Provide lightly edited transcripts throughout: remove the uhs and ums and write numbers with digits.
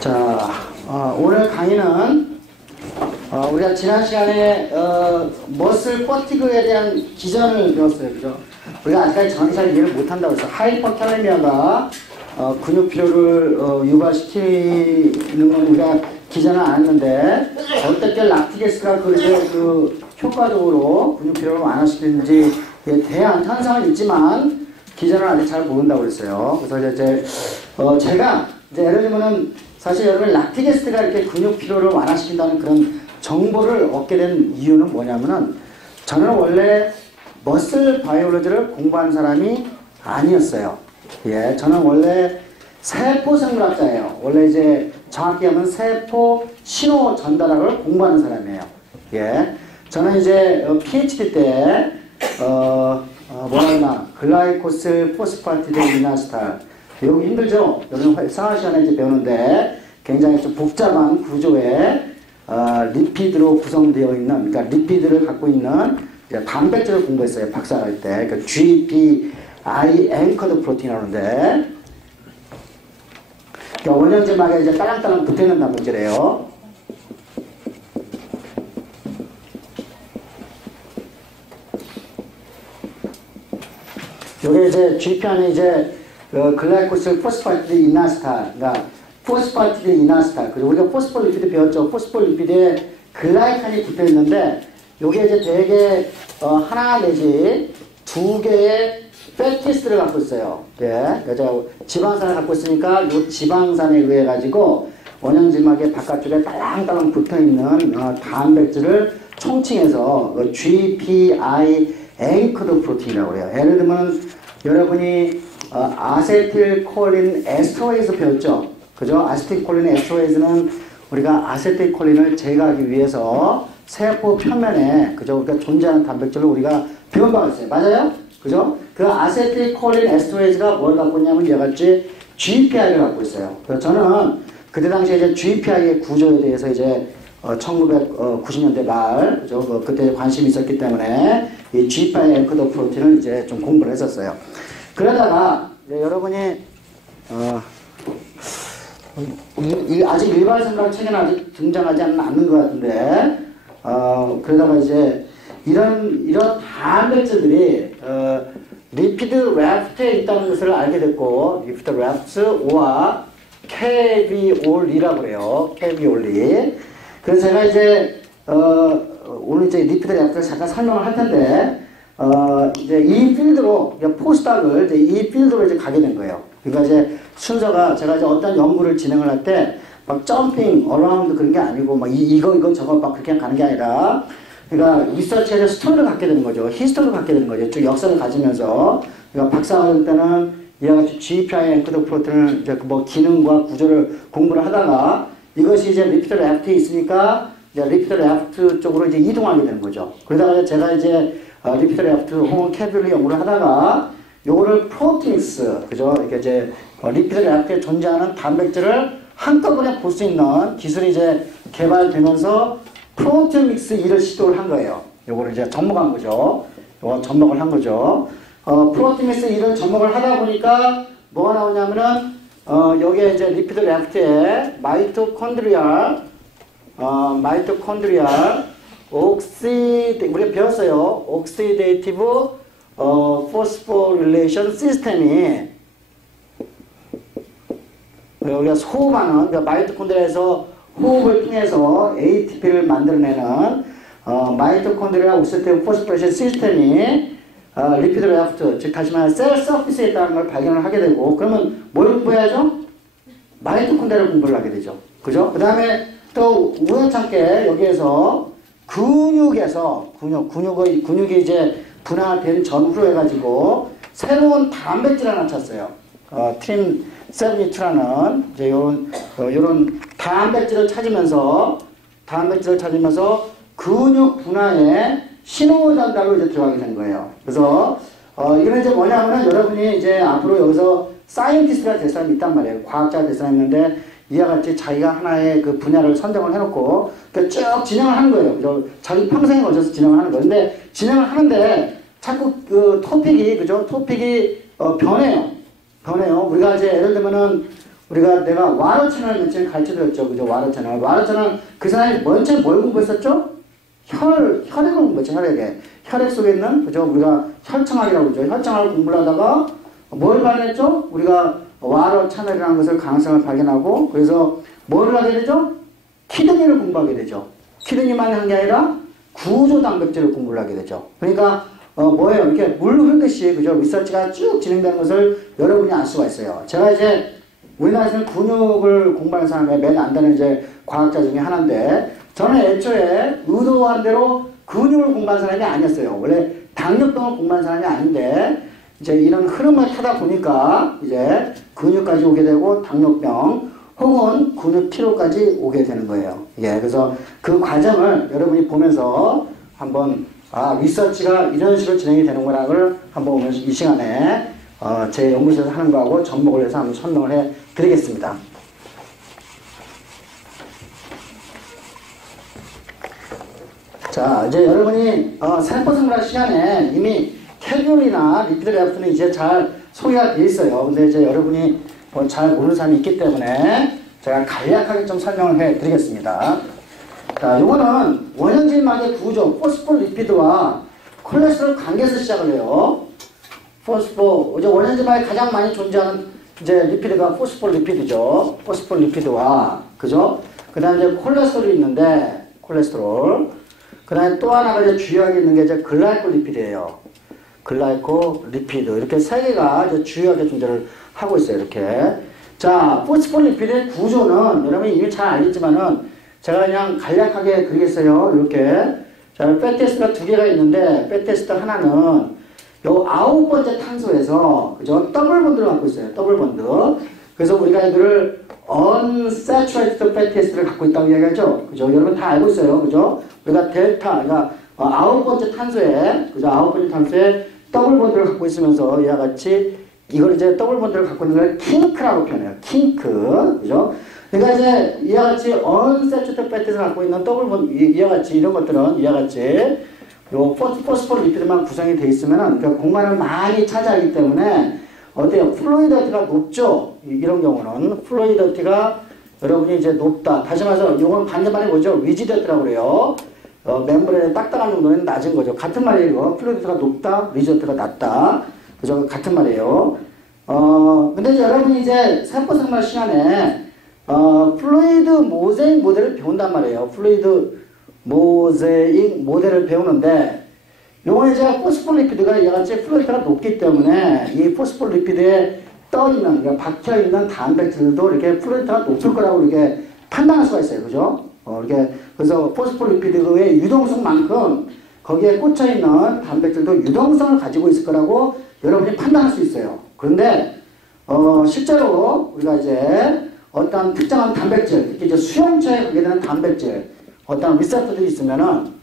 자, 오늘 강의는 우리가 지난 시간에 머슬 퍼티그에 대한 기전을 배웠어요. 그죠? 우리가 아직까지 정확하게 이해를 못한다고 해서 하이퍼칼레미아가 근육 피로를 유발시키는 건 우리가 기전을 안 했는데 어떻게 락티게스가 그 효과적으로 근육 피로를 완화시키는지에 대한 현상은 있지만 기전을 아직 잘 모른다고 그랬어요. 그래서 이제 제가 이제 예를 들면은 사실 여러분 락티게스트가 이렇게 근육 피로를 완화시킨다는 그런 정보를 얻게 된 이유는 뭐냐면은 저는 원래 머슬 바이올로지를 공부한 사람이 아니었어요. 예, 저는 원래 세포 생물학자예요. 원래 이제 정확히 하면 세포 신호 전달학을 공부하는 사람이에요. 예, 저는 이제 PhD 때 뭐라나 글라이코스 포스파티드 이나스탈 배우기 힘들죠? 여러분 상하 시간에 이제 배우는데 굉장히 좀 복잡한 구조의 리피드로 구성되어 있는, 그러니까 리피드를 갖고 있는 단백질을 공부했어요. 박사할 때. 그러니까 GPI 앵커드 프로틴이라고 하는데, 그러니까 원형제막에 이제 딸랑딸랑 붙어있는 단백질이에요. 요게 이제 GPI는 이제 글라이코스 포스파티드 이나스탈, 그러니까 포스파티드 이나스탈. 그리고 우리가 포스폴리피드 배웠죠. 포스폴리피드에 글라이칸이 붙어 있는데, 요게 이제 대개 하나 내지 두 개의 패티스를 갖고 있어요. 예, 그래서 지방산을 갖고 있으니까 요 지방산에 의해 가지고 원형지막의 바깥쪽에 딸랑딸랑 붙어 있는 단백질을 총칭해서 GPI 앵커드 프로틴이라고 해요. 예를 들면 여러분이 아세틸콜린 에스터레이즈 배웠죠? 그죠? 아세틸콜린 에스터레이즈는 우리가 아세틸콜린을 제거하기 위해서 세포 표면에, 그죠? 그러니까 존재하는 단백질을 우리가 배운 바가 있어요. 맞아요? 그죠? 그 아세틸콜린 에스터레이즈가 뭘 갖고 있냐면 얘같이 GPI를 갖고 있어요. 그래서 저는 그때 당시에 이제 GPI의 구조에 대해서 이제 1990년대 말, 그죠? 그때 관심이 있었기 때문에 이 GPI 앵커드 프로틴을 이제 좀 공부를 했었어요. 그러다가 여러분이 아직 일반 생각 책에는 아직 등장하지 않는 것 같은데 그러다가 이제 이런 단백질들이 리피드 래프트에 있다는 것을 알게 됐고, 리피드 래프트와 케비올리라고 그래요. 케비올리. 그래서 제가 이제 오늘 이제 리피드 래프트를 잠깐 설명을 할 텐데, 이제 이 필드로, 포스닥을 이제 이 필드로 이제 가게 된 거예요. 그러니까 이제 순서가 제가 이제 어떤 연구를 진행을 할 때 막 점핑, 어라운드 그런 게 아니고 막 이거 저거 막 그렇게 가는 게 아니라, 그러니까 리서치에 스토리를 갖게 되는 거죠. 히스토리를 갖게 되는 거죠. 쭉 역사를 가지면서. 그러니까 박사학위 때는 이와 같이 GPI 앵커드 프로틴을 이제 뭐 기능과 구조를 공부를 하다가 이것이 이제 리피드 래프트에 있으니까 이제 리피드 래프트 쪽으로 이제 이동하게 되는 거죠. 그러다가 제가 이제 리피드 래프트 혹은 캐뷸리 연구를 하다가 요거를 프로틴스, 그죠? 이게 이제 리피드 래프트에 존재하는 단백질을 한꺼번에 볼 수 있는 기술이 이제 개발되면서 프로테오믹스 2를 시도를 한 거예요. 요거를 이제 접목한 거죠. 요거 접목을 한 거죠. 프로테오믹스 2를 접목을 하다 보니까 뭐가 나오냐면은 여기에 이제 리피드 래프트에 마이토콘드리알 우리가 배웠어요. 옥시데이티브 포스포릴레이션 시스템이 우리가 호흡하는, 그러니까 마이토콘드리아에서 호흡을 통해서 ATP를 만들어내는 마이토콘드리아 옥시데이티브 포스포릴레이션 시스템이 리피드 래프트, 즉 다시 말해 셀 서피스에 있다는 걸 발견을 하게 되고, 그러면 뭘 공부해야죠? 마이토콘드리아를 공부를 하게 되죠. 그죠? 그 다음에 또 우연찮게 여기에서 근육이 이제 분화된 전후로 해가지고 새로운 단백질 하나 찾았어요. 트림 72라는 이제 요런 단백질을 찾으면서 근육 분화에 신호 전달로 이제 들어가게 된 거예요. 그래서 이거는 이제 뭐냐면은 여러분이 이제 앞으로 여기서 사이언티스트가 될 사람이 있단 말이에요. 과학자가 될 사람이 있는데 이와 같이 자기가 하나의 그 분야를 선정을 해놓고 쭉 진행을 하는 거예요. 그죠? 자기 평생에 걸쳐서 진행을 하는 거예요. 근데 진행을 하는데 자꾸 그 토픽이 변해요. 우리가 이제 예를 들면은 우리가 내가 와로 채널을 맨 처음에 가르쳐 드렸죠. 그죠? 와로 채널. 와로 채널 그 사람이 먼저 뭘 공부했었죠? 혈액을 공부했죠. 혈액 속에 있는, 그죠? 우리가 혈청학이라고 그러죠. 혈청학을 공부를 하다가 뭘 발견했죠? 우리가 와로 채널이라는 것을 가능성을 발견하고, 그래서 뭐를 하게 되죠? 키드니를 공부하게 되죠. 키드니만 한 게 아니라 구조 단백질을 공부를 하게 되죠. 그러니까 뭐예요? 이렇게 물 흐르듯이, 그죠? 리서치가 쭉 진행되는 것을 여러분이 알 수가 있어요. 제가 이제 우리나라에서는 근육을 공부하는 사람이 매일 안다는 이제 과학자 중에 하나인데, 저는 애초에 의도한 대로 근육을 공부하는 사람이 아니었어요. 원래 당뇨병을 공부하는 사람이 아닌데, 이제 이런 흐름을 타다 보니까 이제 근육까지 오게 되고 당뇨병 혹은 근육 피로까지 오게 되는 거예요. 예, 그래서 그 과정을 여러분이 보면서 한번 리서치가 이런 식으로 진행이 되는구나를 걸 한번 보면서 이 시간에 제 연구소에서 하는 거하고 접목을 해서 한번 설명을 해 드리겠습니다. 자, 이제 여러분이 세포생물학 시간에 이미 캘리올이나 리피드 레프트는 이제 잘 소개가 되어 있어요. 근데 이제 여러분이 잘 모르는 사람이 있기 때문에 제가 간략하게 좀 설명을 해 드리겠습니다. 자, 요거는 원형질막의 구조, 포스포리피드와 콜레스테롤 관계에서 시작을 해요. 이제 원형질막에 가장 많이 존재하는 이제 리피드가 포스포리피드죠. 포스포리피드와, 그죠? 그 다음에 이제 콜레스테롤이 있는데, 콜레스테롤. 그 다음에 또 하나가 이제 주요하게 있는 게 이제 글라이콜리피드예요. 글라이콜리피드. 이렇게 세 개가 이제 주요하게 존재를 하고 있어요. 이렇게. 자, 포스포리피드의 구조는 여러분이 이미 잘 알겠지만은 제가 그냥 간략하게 그리겠어요. 이렇게. 자, 패티에스가 두 개가 있는데, 패티에스트 하나는 요 9번째 탄소에서, 그죠? 더블 본드를 갖고 있어요. 더블 본드. 그래서 우리가 이거를 unsaturated fatty acid를 갖고 있다고 이야기하죠. 그죠? 여러분 다 알고 있어요. 그죠? 우리가 델타, 그러니까 9번째 탄소에, 그죠? 9번째 탄소에 더블 본드를 갖고 있으면서 이와 같이 이걸 이제 더블 본드를 갖고 있는 걸 킹크라고 표현해요. 킹크. 그죠? 그러니까 이제 이와 같이 unsaturated fatty acid을 갖고 있는 더블 본드, 이와 같이 이런 것들은 이와 같이 요 포스포리피드만 구성이 되어 있으면은 그러니까 공간을 많이 차지하기 때문에 어때요? 플루이드티가 높죠? 이런 경우는 플루이드티가 여러분이 이제 높다. 다시 말해서 이건 반대말이 뭐죠? 리지드티라고 그래요. 멤브레인의 딱딱한 정도는 낮은 거죠. 같은 말이에요. 플루이드티가 높다, 리지드티가 낮다. 그죠? 같은 말이에요. 근데 이제 여러분이 이제 세포생물 시간에 플루이드 모자익 모델을 배운단 말이에요. 플루이드 모자익 모델을 배우는데, 요건 이제 포스포리피드가 이같이 플루이드가 높기 때문에 이 포스포리피드에 떠있는, 그러니까 박혀있는 단백질도 이렇게 플루이드가 높을 거라고 이렇게 판단할 수가 있어요. 그죠? 이렇게, 그래서 포스포리피드의 유동성만큼 거기에 꽂혀있는 단백질도 유동성을 가지고 있을 거라고 여러분이 판단할 수 있어요. 그런데, 실제로 우리가 이제 어떤 특정한 단백질, 특히 이제 수용체에 가게 되는 단백질, 어떤 리셉터들이 있으면은,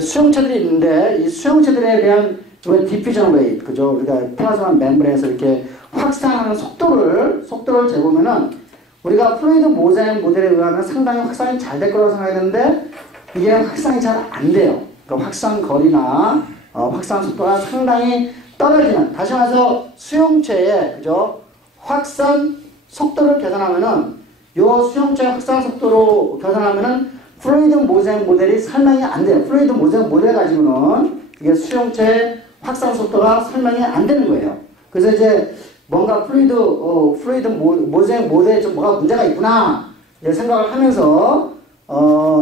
수용체들이 있는데, 이 수용체들에 대한 디퓨전 레이트, 그죠? 우리가 플라즈마 멤브레인에서 이렇게 확산하는 속도를 재보면은, 우리가 플루이드 모자익 모델에 의하면 상당히 확산이 잘 될 거라고 생각했는데, 이게 확산이 잘 안 돼요. 그러니까 확산 거리나, 확산 속도가 상당히 떨어지는, 다시 말해서 수용체의, 그죠? 확산 속도를 계산하면은, 요 수용체의 확산 속도로 계산하면은, 플루이드 모자익 모델이 설명이 안 돼요. 플루이드 모자익 모델 가지고는 이게 수용체의 확산 속도가 설명이 안 되는 거예요. 그래서 이제 뭔가 플루이드 모자익 모델에 좀 뭐가 문제가 있구나 이제 생각을 하면서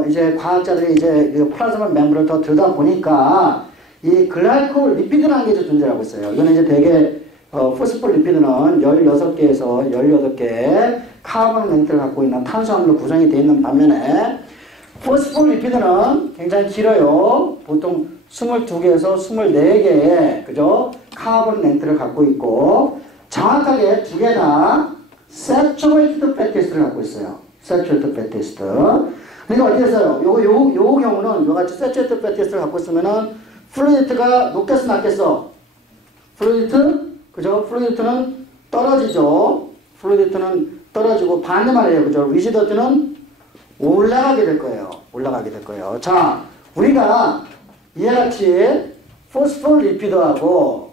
이제 과학자들이 이제 플라즈마 멤브를 더 들다 보니까 이 글라이콜 리피드라는 게 존재하고 있어요. 이거는 이제 되게 포스포리피드는 16개에서 18개의 카본 렌트를 갖고 있는 탄수화물로 구성이 되어 있는 반면에 포스포리피드는 굉장히 길어요. 보통 22개에서 24개의, 그죠? 카본 렌트를 갖고 있고, 정확하게 두 개 다 saturated fatty acid를 갖고 있어요. saturated fatty acid. 그러니까 어떻게 써요? 요 경우는 요같이 saturated fatty acid를 갖고 있으면은 플루이드가 높겠어, 낮겠어? 플루이드, 그죠? 플루이드는 떨어지죠. 플루이드는 떨어지고 반대 말이에요. 그죠? 리지더트는 올라가게 될 거예요. 자, 우리가 이와 같이 포스포리피드하고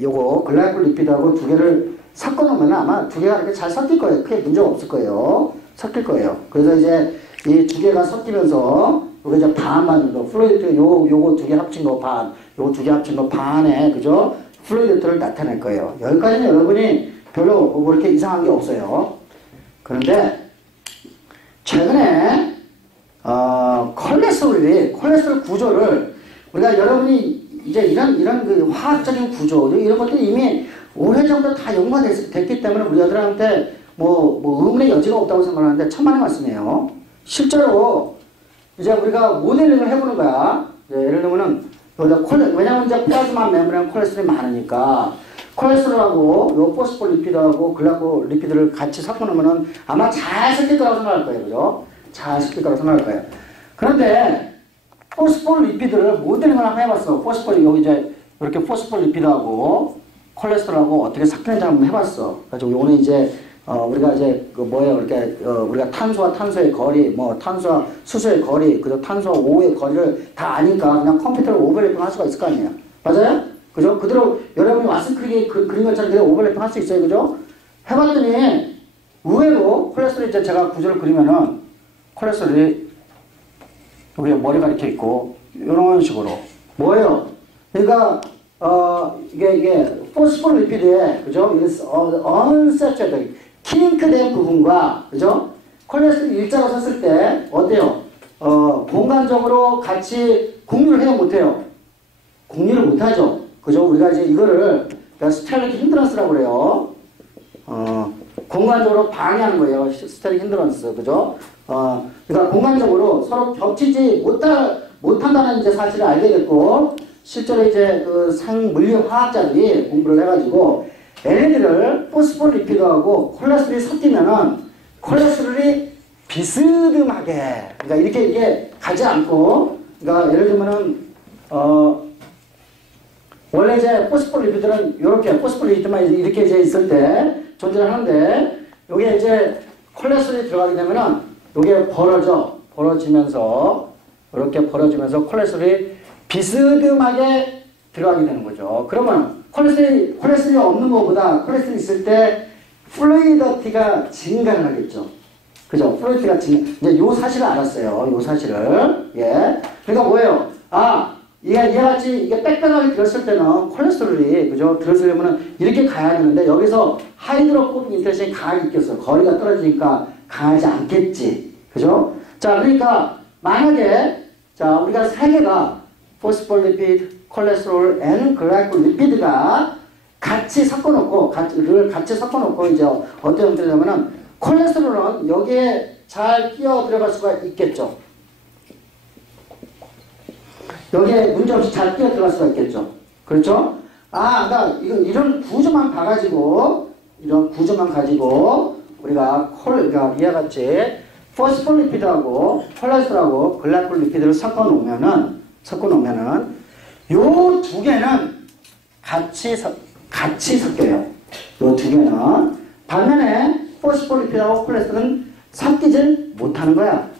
요거 글라이콜 리피드하고 두 개를 섞어놓으면 아마 두 개가 이렇게 잘 섞일 거예요. 크게 문제가 없을 거예요. 섞일 거예요. 그래서 이제 이 두 개가 섞이면서 요게 이제 반 맞는 거, 플루이드 요거 두 개 합친 거 반, 요거 두 개 합친 거 반에 그죠? 플루이드를 나타낼 거예요. 여기까지는 여러분이 별로 뭐 이렇게 이상한 게 없어요. 그런데 최근에 콜레스테롤 구조를 우리가 여러분이 이제 이런 그 화학적인 구조 이런 것들이 이미 오래전부터 다 연구가 됐기 때문에 우리들한테 뭐 의문의 여지가 없다고 생각하는데 천만의 말씀이에요. 실제로 이제 우리가 모델링을 해보는 거야. 예를 들면은 왜냐면 이제 플라즈마 멤브레인 콜레스테롤이 많으니까 콜레스테롤하고 요 포스포리피드하고 글라콜리피드를 같이 섞어놓으면은 아마 잘 섞일 거라고 생각할 거예요. 그죠? 잘 섞일 거라고 생각할 거예요. 그런데 포스포리피드를 모델링을 한번 해봤어. 여기 이제 이렇게 포스포리피드하고 콜레스테롤하고 어떻게 섞이는지 한번 해봤어. 그래서 요거는 이제 우리가 이제 그 뭐예요? 이렇게 우리가 탄소와 탄소의 거리, 뭐 탄소와 수소의 거리, 그리고 탄소와 오의 거리를 다 아니까 그냥 컴퓨터로 오버래핑 할 수가 있을 거 아니에요. 맞아요? 그죠? 그대로 여러분이 왓슨 그린 것처럼 그대로 오버래핑 할 수 있어요. 그죠? 해봤더니 의외로 콜레스테롤 이제 제가 구조를 그리면은 콜레스테롤이 여기 머리가 이렇게 있고 이런 식으로 뭐예요? 그러니까 이게 포스포리피드에 그죠? 언세츄레이티드 킹크된 부분과 그죠? 콜레스테롤 일자로 섰을 때 어때요? 공간적으로 같이 공유를 해요, 못해요? 공유를 못하죠. 그죠? 우리가 이제 이거를 스텔릭 힌드런스라고 그래요. 공간적으로 방해하는 거예요. 스텔릭 힌드런스, 그죠? 그러니까 공간적으로 서로 겹치지 못한다는 이제 사실을 알게 됐고, 실제로 이제 그 상물리 화학자들이 공부를 해가지고, 얘네들을 포스포리피드하고 콜레스테롤이 섞이면은 콜레스테롤이 비스듬하게, 그러니까 이게 가지 않고, 그러니까 예를 들면은, 원래 이제 포스포리피드는 이렇게 포스포리피드만 이렇게 이제 있을 때 존재를 하는데, 여기에 이제 콜레스테롤이 들어가게 되면은, 요게 벌어지면서, 이렇게 벌어지면서 콜레스테롤이 비스듬하게 들어가게 되는 거죠. 그러면 콜레스테롤이 없는 것보다 콜레스테롤이 있을 때 플루이디티가 증가를 하겠죠. 그죠? 플루이디티가 이제 요 사실을 알았어요. 요 사실을. 예. 그러니까 뭐예요? 얘같이 이게 빽빽하게 들었을 때는 콜레스테롤이, 그죠? 들었으려면 이렇게 가야 되는데 여기서 하이드로포빅 인터랙션이 강하게 있겠어. 거리가 떨어지니까 강하지 않겠지. 그죠? 자, 그러니까 만약에 자, 우리가 세 개가 포스폴리피드, 콜레스테롤, 글라이콜리피드가 같이 섞어놓고 이제 어떻게 되냐면은 콜레스테롤은 여기에 잘 끼어 들어갈 수가 있겠죠. 여기에 문제없이 잘 끼어 들어갈 수가 있겠죠. 그렇죠? 그러니까 이런 구조만 봐가지고 우리가 그러니까 이와 같이 포스폴리피드하고 콜레스테롤하고 글라이콜리피드를 섞어놓으면은 요 두 개는 같이 섞여요. 요 두 개는. 반면에 포스폴리피드하고 콜레스테롤은 섞이질 못하는 거야.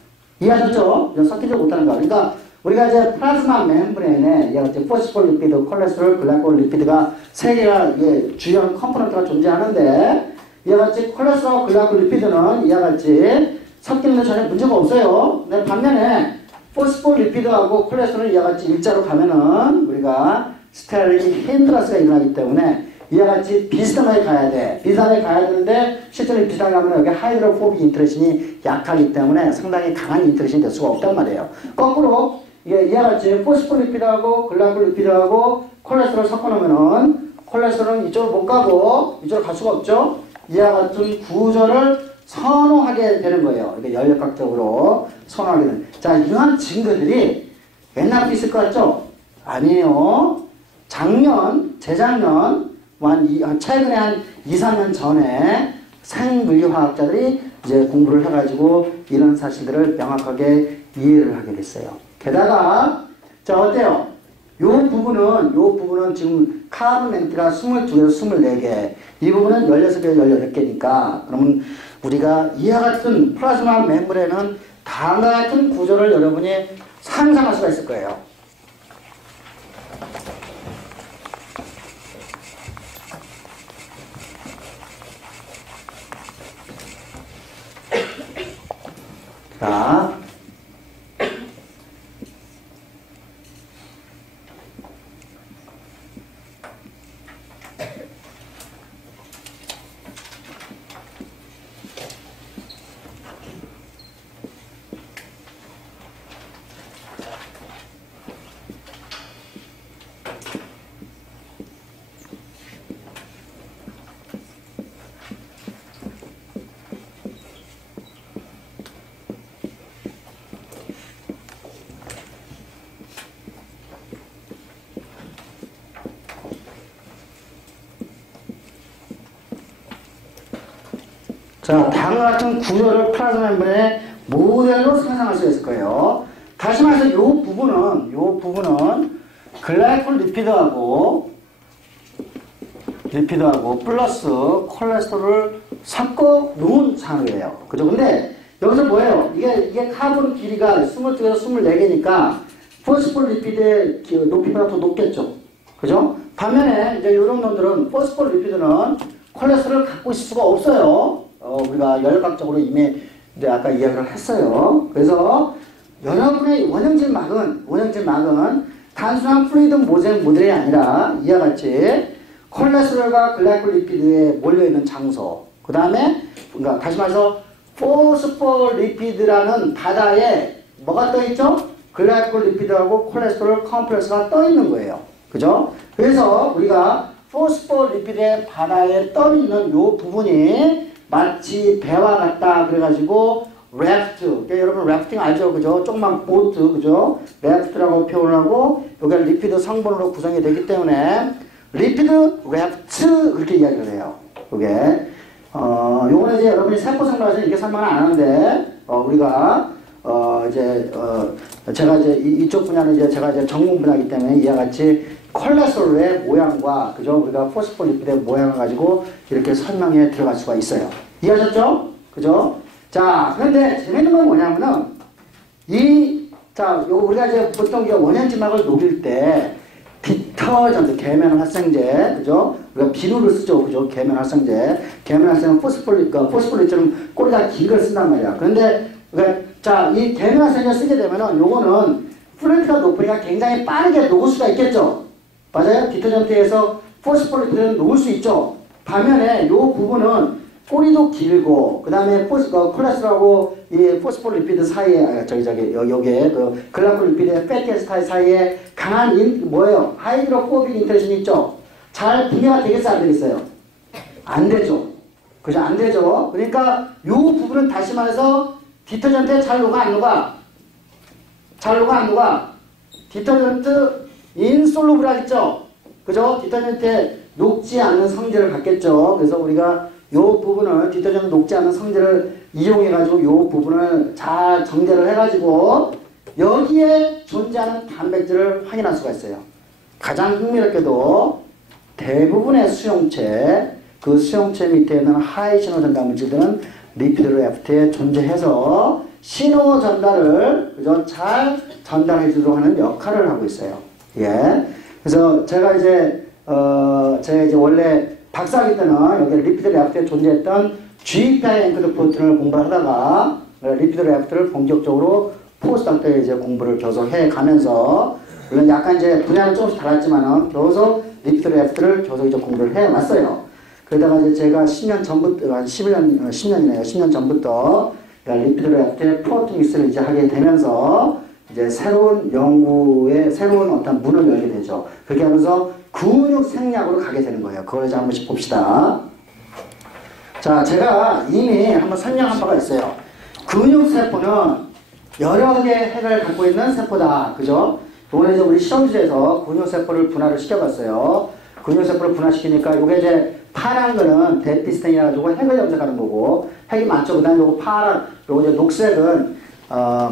이해하셨죠? 섞이질 못하는 거야. 그러니까 우리가 이제 플라즈마 멤브레인에 포스폴리피드, 콜레스테롤, 글라이콜리피드가 세 개가 주요한 컴포넌트가 존재하는데 이와 같이 콜레스테롤, 글라이콜리피드는 이와 같이 섞이는 데 전혀 문제가 없어요. 근데 반면에 포스포리피드하고 콜레스테롤이 이와 같이 일자로 가면은 우리가 스테릭 힌드런스가 일어나기 때문에 이와 같이 비슷하게 가야 돼. 비슷하게 가야 되는데 실제로 비슷하게 가면 여기 하이드로포빅 인터랙션이 약하기 때문에 상당히 강한 인터랙션이 될 수가 없단 말이에요. 거꾸로 이와 같이 포스포리피드하고 글라이콜리피드하고 콜레스테롤 섞어놓으면은 콜레스테롤은 이쪽으로 못 가고 이쪽으로 갈 수가 없죠. 이와 같은 구조를 선호하게 되는 거예요. 이렇게 연력학적으로 선호하게 되는. 자, 이러한 증거들이 옛날부터 있을 것 같죠? 아니에요. 재작년, 최근에 한 2, 3년 전에 생물리화학자들이 이제 공부를 해가지고 이런 사실들을 명확하게 이해를 하게 됐어요. 게다가, 자, 어때요? 요 부분은 지금 카본 렌트가 22개에서 24개. 이 부분은 16개에서 18개니까, 그러면 우리가 이와 같은 플라즈마 멤브레인은 다음과 같은 구조를 여러분이 상상할 수가 있을 거예요. 자. 자, 다음과 같은 구조를 플라즈마 멤브레인의 모델로 상상할 수 있을 거예요. 다시 말해서 이 부분은 글라이콜 리피드하고 플러스 콜레스테롤을 섞어 놓은 상황이에요. 그죠? 근데 여기서 뭐예요? 이게 카본 길이가 22에서 24개니까 포스폴 리피드의 높이보다 더 높겠죠. 그죠? 반면에 이제 이런 놈들은 포스폴 리피드는 콜레스테롤을 갖고 있을 수가 없어요. 우리가 열각적으로 이미 이제 아까 이야기를 했어요. 그래서 여러분의 원형질막은 단순한 플루이드 모델이 아니라 이와 같이 콜레스테롤과 글라이콜 리피드에 몰려있는 장소, 그 다음에 그러니까 다시 말해서 포스폴리피드라는 바다에 뭐가 떠있죠? 글라이콜 리피드하고 콜레스테롤 컴플렉스가 떠있는 거예요. 그죠? 그래서 우리가 포스폴리피드의 바다에 떠있는 이 부분이 마치 배와 같다 그래가지고 래프트, 그러니까 여러분 래프팅 알죠? 그죠? 조그만 보트, 그죠? 래프트라고 표현을 하고 여기가 리피드 성분으로 구성이 되기 때문에 리피드 래프트 그렇게 이야기를 해요. 이게 요거는 이제 여러분이 세포생물학에서 이렇게 설명을 안 하는데 우리가 제가 이제 이쪽 분야는 이제 제가 이제 전공 분야이기 때문에 이와 같이 콜레스테롤의 모양과 그죠? 우리가 포스폴리피드의 모양을 가지고 이렇게 설명해 들어갈 수가 있어요. 이해하셨죠? 그죠? 자, 그런데 재밌는 건 뭐냐면은 우리가 이제 보통 원형지막을 녹일 때 디터전트, 계면 활성제, 그죠? 우리가 비누를 쓰죠, 그죠? 계면 활성제. 계면 활성제는 포스폴리처럼 꼬리가 긴 걸 쓴단 말이야. 그런데 이 계면 활성제 쓰게 되면은 요거는 플루이드가 높으니까 굉장히 빠르게 녹을 수가 있겠죠. 맞아요? 디터전트에서 포스폴리피드는 녹을 수 있죠. 반면에 이 부분은 꼬리도 길고, 그 다음에 콜레스테롤하고 이 포스폴리피드 사이에, 여기에, 글라콜 리피드의 패티에스타일 사이에 강한 하이드로포빅 인터랙션이 있죠. 잘 분해가 되겠어요? 안 되겠어요? 안 되죠. 그죠? 안 되죠. 그러니까 이 부분은 다시 말해서 디터전트에 잘 녹아, 안 녹아? 잘 녹아, 안 녹아? 디터전트 인솔루블 하겠죠? 그죠? 디터전트에 녹지 않는 성질을 갖겠죠. 그래서 우리가 이 부분을 디터전트 녹지 않는 성질을 이용해가지고 이 부분을 잘 정제를 해가지고 여기에 존재하는 단백질을 확인할 수가 있어요. 가장 흥미롭게도 대부분의 수용체, 그 수용체 밑에 있는 하이 신호 전달 물질들은 리피드 래프트에 존재해서 신호 전달을 그죠? 잘 전달해 주도록 하는 역할을 하고 있어요. 예. 그래서 제가 이제 원래 박사학위 때는 여기 리피드 래프트에 존재했던 GPI 앵크드 프로틴을 공부하다가 리피드 래프트를 본격적으로 포스닥 때 이제 공부를 계속 해 가면서 물론 약간 이제 분야는 조금씩 달랐지만은 계속 리피드 래프트를 계속 이제 공부를 해 왔어요. 그러다가 이제 제가 10년 전부터, 10년 전부터 리피드 래프트의 프로틴 믹스를 이제 하게 되면서 이제 새로운 연구에 새로운 어떤 문을 열게 되죠. 그렇게 하면서 근육 생략으로 가게 되는 거예요. 그걸 이제 한 번씩 봅시다. 자, 제가 이미 한번 설명한 바가 있어요. 근육세포는 여러 개의 핵을 갖고 있는 세포다. 그죠? 이번에 이제 우리 시험지에서 근육세포를 분할을 시켜봤어요. 근육세포를 분할시키니까 이게 이제 파란 거는 데피스텐이라 가지고 핵을 염색하는 거고, 핵이 많죠. 그 다음에 요거 파란, 요거 이제 녹색은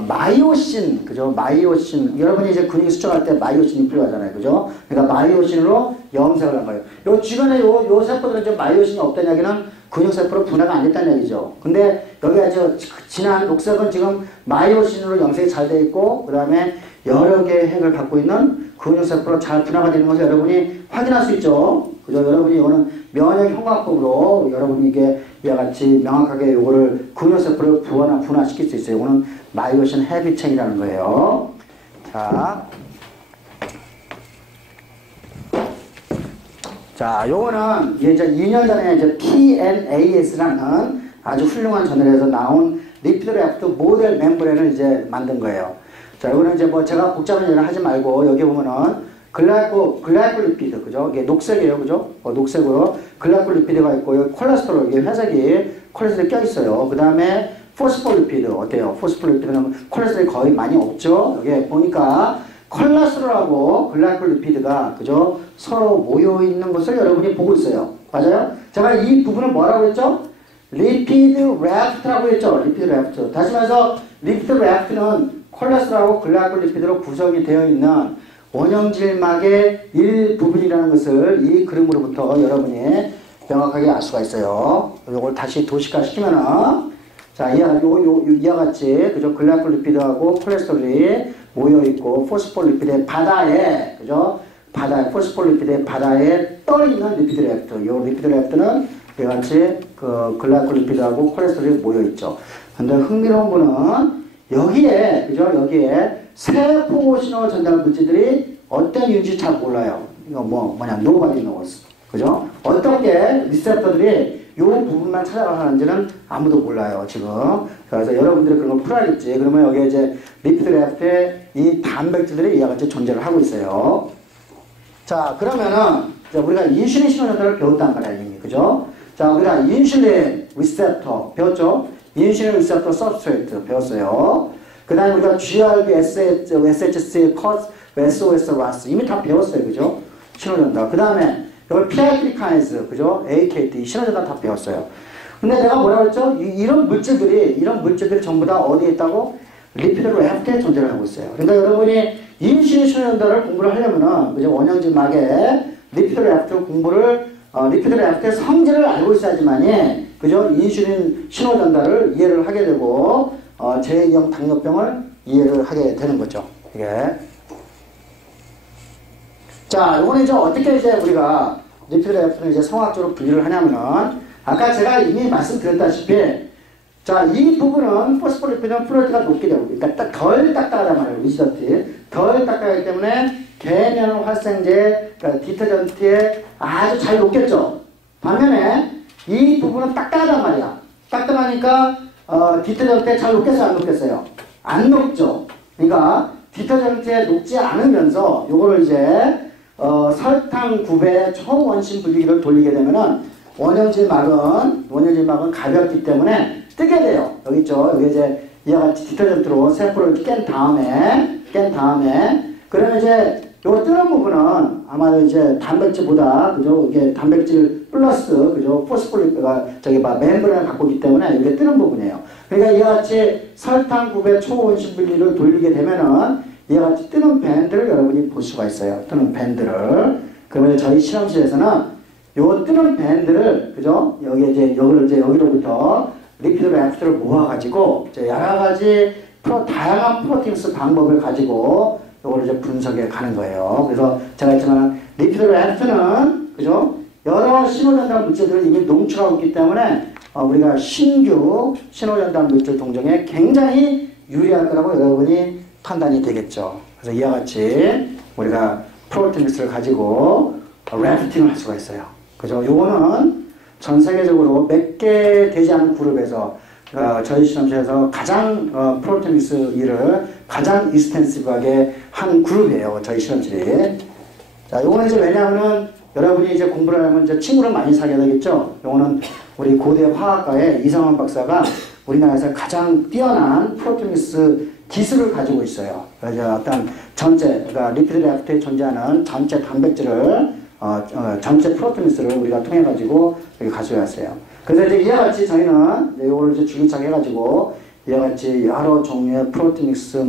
마이오신, 그죠? 마이오신. 여러분이 이제 근육 수정할 때 마이오신이 필요하잖아요. 그죠? 그러니까 마이오신으로 염색을 한 거예요. 요 주변에 요 세포들은 좀 마이오신이 없다는 얘기는 근육세포로 분해가 안 됐다는 얘기죠. 근데 여기가 진한 녹색은 지금 마이오신으로 염색이 잘 돼 있고, 그 다음에 여러 개의 핵을 갖고 있는 근육세포로 잘 분화가 되는 것을 여러분이 확인할 수 있죠. 그죠? 여러분이 이거는 면역 형광법으로 여러분이 이게 이와 같이 명확하게 요거를 근효세포를 분화시킬 수 있어요. 이거는 마이오신 헤비 체인이라는 거예요. 자, 요거는 이제 2년 전에 이제 PNAS라는 아주 훌륭한 저널에서 나온 리피드 래프트 모델 멤브레인을 이제 만든 거예요. 자, 이거는 이제 뭐 제가 복잡한 얘기를 하지 말고 여기 보면은 글라이콜리피드, 그죠? 이게 녹색이에요, 그죠? 녹색으로 글라이콜리피드가 있고, 여기 콜레스테롤, 이게 회색이 콜레스테롤이 껴있어요. 그 다음에 포스폴리피드, 어때요? 포스폴리피드는 콜레스테롤이 거의 많이 없죠? 여기 보니까 콜레스테롤하고 글라이콜리피드가, 그죠? 서로 모여있는 것을 여러분이 보고 있어요. 맞아요? 제가 이 부분을 뭐라고 했죠? 리피드 래프트라고 했죠? 리피드 래프트. 다시 말해서, 리피드 래프트는 콜레스테롤하고 글라이콜리피드로 구성이 되어 있는 원형질막의 일부분이라는 것을 이 그림으로부터 여러분이 명확하게 알 수가 있어요. 이걸 다시 도식화시키면은, 자, 이와 같이, 그죠? 글라이콜리피드하고 콜레스테롤이 모여있고, 포스폴리피드의 바다에, 그죠? 포스폴리피드의 바다에 떠있는 리피드 래프트. 이 리피드 래프트는 이와 같이 그 글라이콜리피드하고 콜레스테롤이 모여있죠. 근데 흥미로운 거는 여기에, 그죠? 여기에 세포 신호 전달 물질들이 어떤 이유인지 잘 몰라요. 이거 뭐냐, nobody knows. 그죠? 어떻게 리셉터들이 이 부분만 찾아가는지는 아무도 몰라요, 지금. 그래서 여러분들이 그런 걸 풀어야겠지. 그러면 여기에 이제 리피드 래프트에 이 단백질들이 이와 같이 존재를 하고 있어요. 자, 그러면은, 우리가 인슐린 신호 전달을 배웠단 말이야, 이미. 그죠? 자, 우리가 인슐린 리셉터 배웠죠? 인슐린 리셉터 서브스트레이트 배웠어요. 그 다음에 우리가 GRB, SHC, COS, SOS, RAS 이미 다 배웠어요. 그죠? 신호전달. 그 다음에 이걸 PI3 그죠? AKT 신호전달 다 배웠어요. 근데 내가 뭐라고 했죠? 이런 물질들이 전부 다 어디에 있다고? 리피드 래프트에 존재를 하고 있어요. 그러니까 여러분이 인슐린 신호전달을 공부를 하려면은 그죠? 원형질막에 리피드 래프트 공부를 리피드 래프트의 성질을 알고 있어야지만이 그죠? 인슐린 신호전달을 이해를 하게 되고 제2형 당뇨병을 이해를 하게 되는 거죠. 이게. 자, 요거는 이제 어떻게 이제 우리가 리피드 래프트를 이제 성학적으로 분류를 하냐면은 아까 제가 이미 말씀드렸다시피 자, 이 부분은 포스폴리피드는 플로리트가 높게 되고 그러니까 덜 딱딱하단 말이에요. 리시더티. 덜 딱딱하기 때문에 계면 활성제, 그러니까 디터전트에 아주 잘 녹겠죠. 반면에 이 부분은 딱딱하단 말이야. 딱딱하니까 디터전트에 잘 녹겠어요? 안 녹겠어요? 안 녹죠. 그러니까 디터전트에 녹지 않으면서 요거를 이제 설탕 9배 초원심 분리기를 돌리게 되면은 원형질막은 가볍기 때문에 뜨게 돼요. 여기 있죠. 여기 이제 이와 같이 디터전트로 세포를 깬 다음에 그러면 이제 요 뜨는 부분은 아마도 이제 단백질보다 그죠? 이게 단백질 플러스 그죠? 포스폴리피드가 멤브레인을 갖고 있기 때문에 이게 뜨는 부분이에요. 그러니까 이와 같이 설탕 9배 초원심 분리를 돌리게 되면은 이와 같이 뜨는 밴드를 여러분이 볼 수가 있어요. 뜨는 밴드를. 그러면 저희 실험실에서는 요 뜨는 밴드를 그죠? 여기로부터 리피드 래프트를 모아가지고 이제 여러 가지 다양한 프로틴스 방법을 가지고 요거를 이제 분석해 가는 거예요. 그래서 제가 했지만 리피드 래프트는 그죠? 여러 신호전달 물질들을 이미 농출하고 있기 때문에 우리가 신규 신호전달 물질 동정에 굉장히 유리할 거라고 여러분이 판단이 되겠죠. 그래서 이와 같이 우리가 프로틴스를 가지고 래프팅을 할 수가 있어요. 그죠? 요거는 전 세계적으로 몇 개 되지 않은 그룹에서 저희 실험실에서 가장 프로테미스 일을 가장 익스텐시브하게 한 그룹이에요. 저희 실험실이. 자, 요거는 이제 왜냐하면 여러분이 이제 공부를 하면 이제 친구를 많이 사귀어야 되겠죠. 요거는 우리 고대 화학과의 이성환 박사가 우리나라에서 가장 뛰어난 프로테미스 기술을 가지고 있어요. 그래서 어떤 그러니까 리피드 래프트에 존재하는 전체 단백질을 전체 프로테미스를 우리가 통해 가지고 여기 가져왔어요. 그래서 이제 이와 같이 저희는 이걸 이제 줄기차게 해가지고 이와 같이 여러 종류의 프로테믹스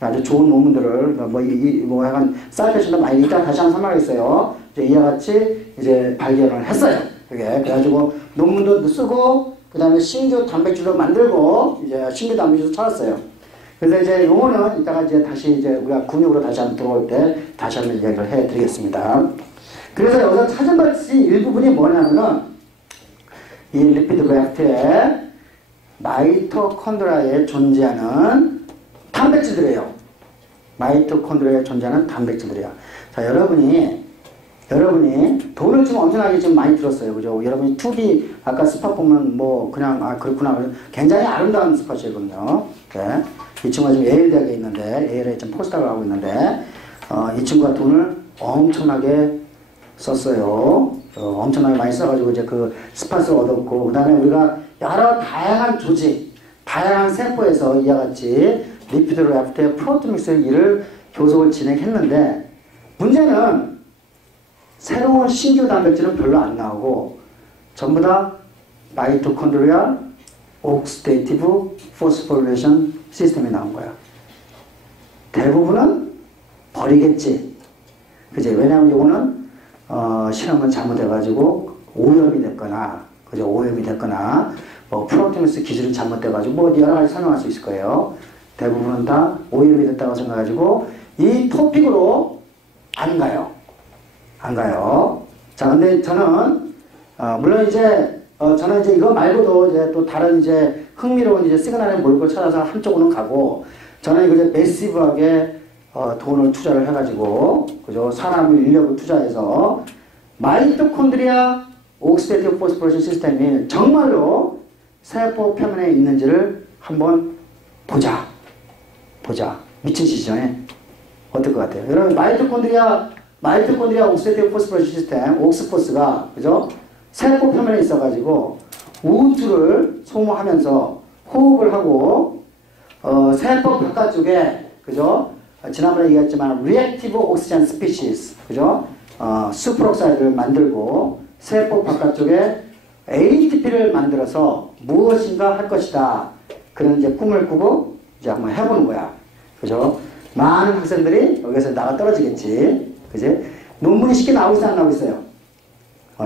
아주 좋은 논문들을 약간 사이트에서도 많이 이따 다시 한번 설명하겠어요. 이제 이와 같이 이제 발견을 했어요. 그래가지고 논문도 쓰고 그다음에 신규 단백질도 만들고 이제 신규 단백질도 찾았어요. 그래서 이제 요거는 이따가 이제 다시 이제 우리가 근육으로 다시 한번 들어올 때 다시 한번 이야기를 해드리겠습니다. 그래서 여기서 찾은 것이 일부분이 뭐냐면은 이 리피드 그래프트에 마이토콘드리아에 존재하는 단백질들이에요. 마이토콘드리아에 존재하는 단백질들이야. 자, 여러분이 돈을 지금 엄청나게 지금 많이 들었어요. 그죠? 여러분이 2D 아까 스팟 보면 뭐 그냥 그렇구나. 굉장히 아름다운 스팟이거든요. 네. 이 친구가 지금 예일 대학에 있는데 예일에 지금 포스터를 하고 있는데 이 친구가 돈을 엄청나게 썼어요. 엄청나게 많이 써가지고 이제 그 스팟을 얻었고 그 다음에 우리가 여러 다양한 조직, 다양한 세포에서 이와 같이 리피드 그래프트의 프로토믹스 일을 교섭을 진행했는데 문제는 새로운 신규 단백질은 별로 안 나오고 전부 다 마이토콘드리아 옥시데이티브 포스포리레이션 시스템이 나온 거야. 대부분은 버리겠지. 그지? 왜냐하면 이거는 실험은 잘못해가지고 오염이 됐거나, 그죠? 오염이 됐거나, 뭐 프로테인스 기술이 잘못돼가지고 뭐 여러 가지 설명할 수 있을 거예요. 대부분은 다 오염이 됐다고 생각해가지고 이 토픽으로 안 가요. 안 가요. 자, 근데 저는 물론 이제 저는 이제 이거 말고도 이제 또 다른 이제 흥미로운 이제 시그널의 몰입을 찾아서 한쪽으로는 가고 저는 이거 이제 매시브하게 돈을 투자를 해가지고 그죠? 사람을 인력을 투자해서 마이토콘드리아 옥시데이티브 포스포레이션 시스템이 정말로 세포 표면에 있는지를 한번 보자. 미친 짓이죠. 어떨 것 같아요? 여러분 마이토콘드리아 옥시데이티브 포스포레이션 시스템 옥스포스가 그죠? 세포 표면에 있어가지고 우투를 소모하면서 호흡을 하고 세포 바깥쪽에 그죠? 지난번에 얘기했지만 reactive oxygen species 그죠? 슈퍼옥사이드를 만들고 세포 바깥쪽에 ATP를 만들어서 무엇인가 할 것이다. 그런 이제 꿈을 꾸고 이제 한번 해보는 거야. 그죠? 많은 학생들이 여기서 나가 떨어지겠지. 그지? 논문이 쉽게 나오고 있어요, 안 나오고 있어요?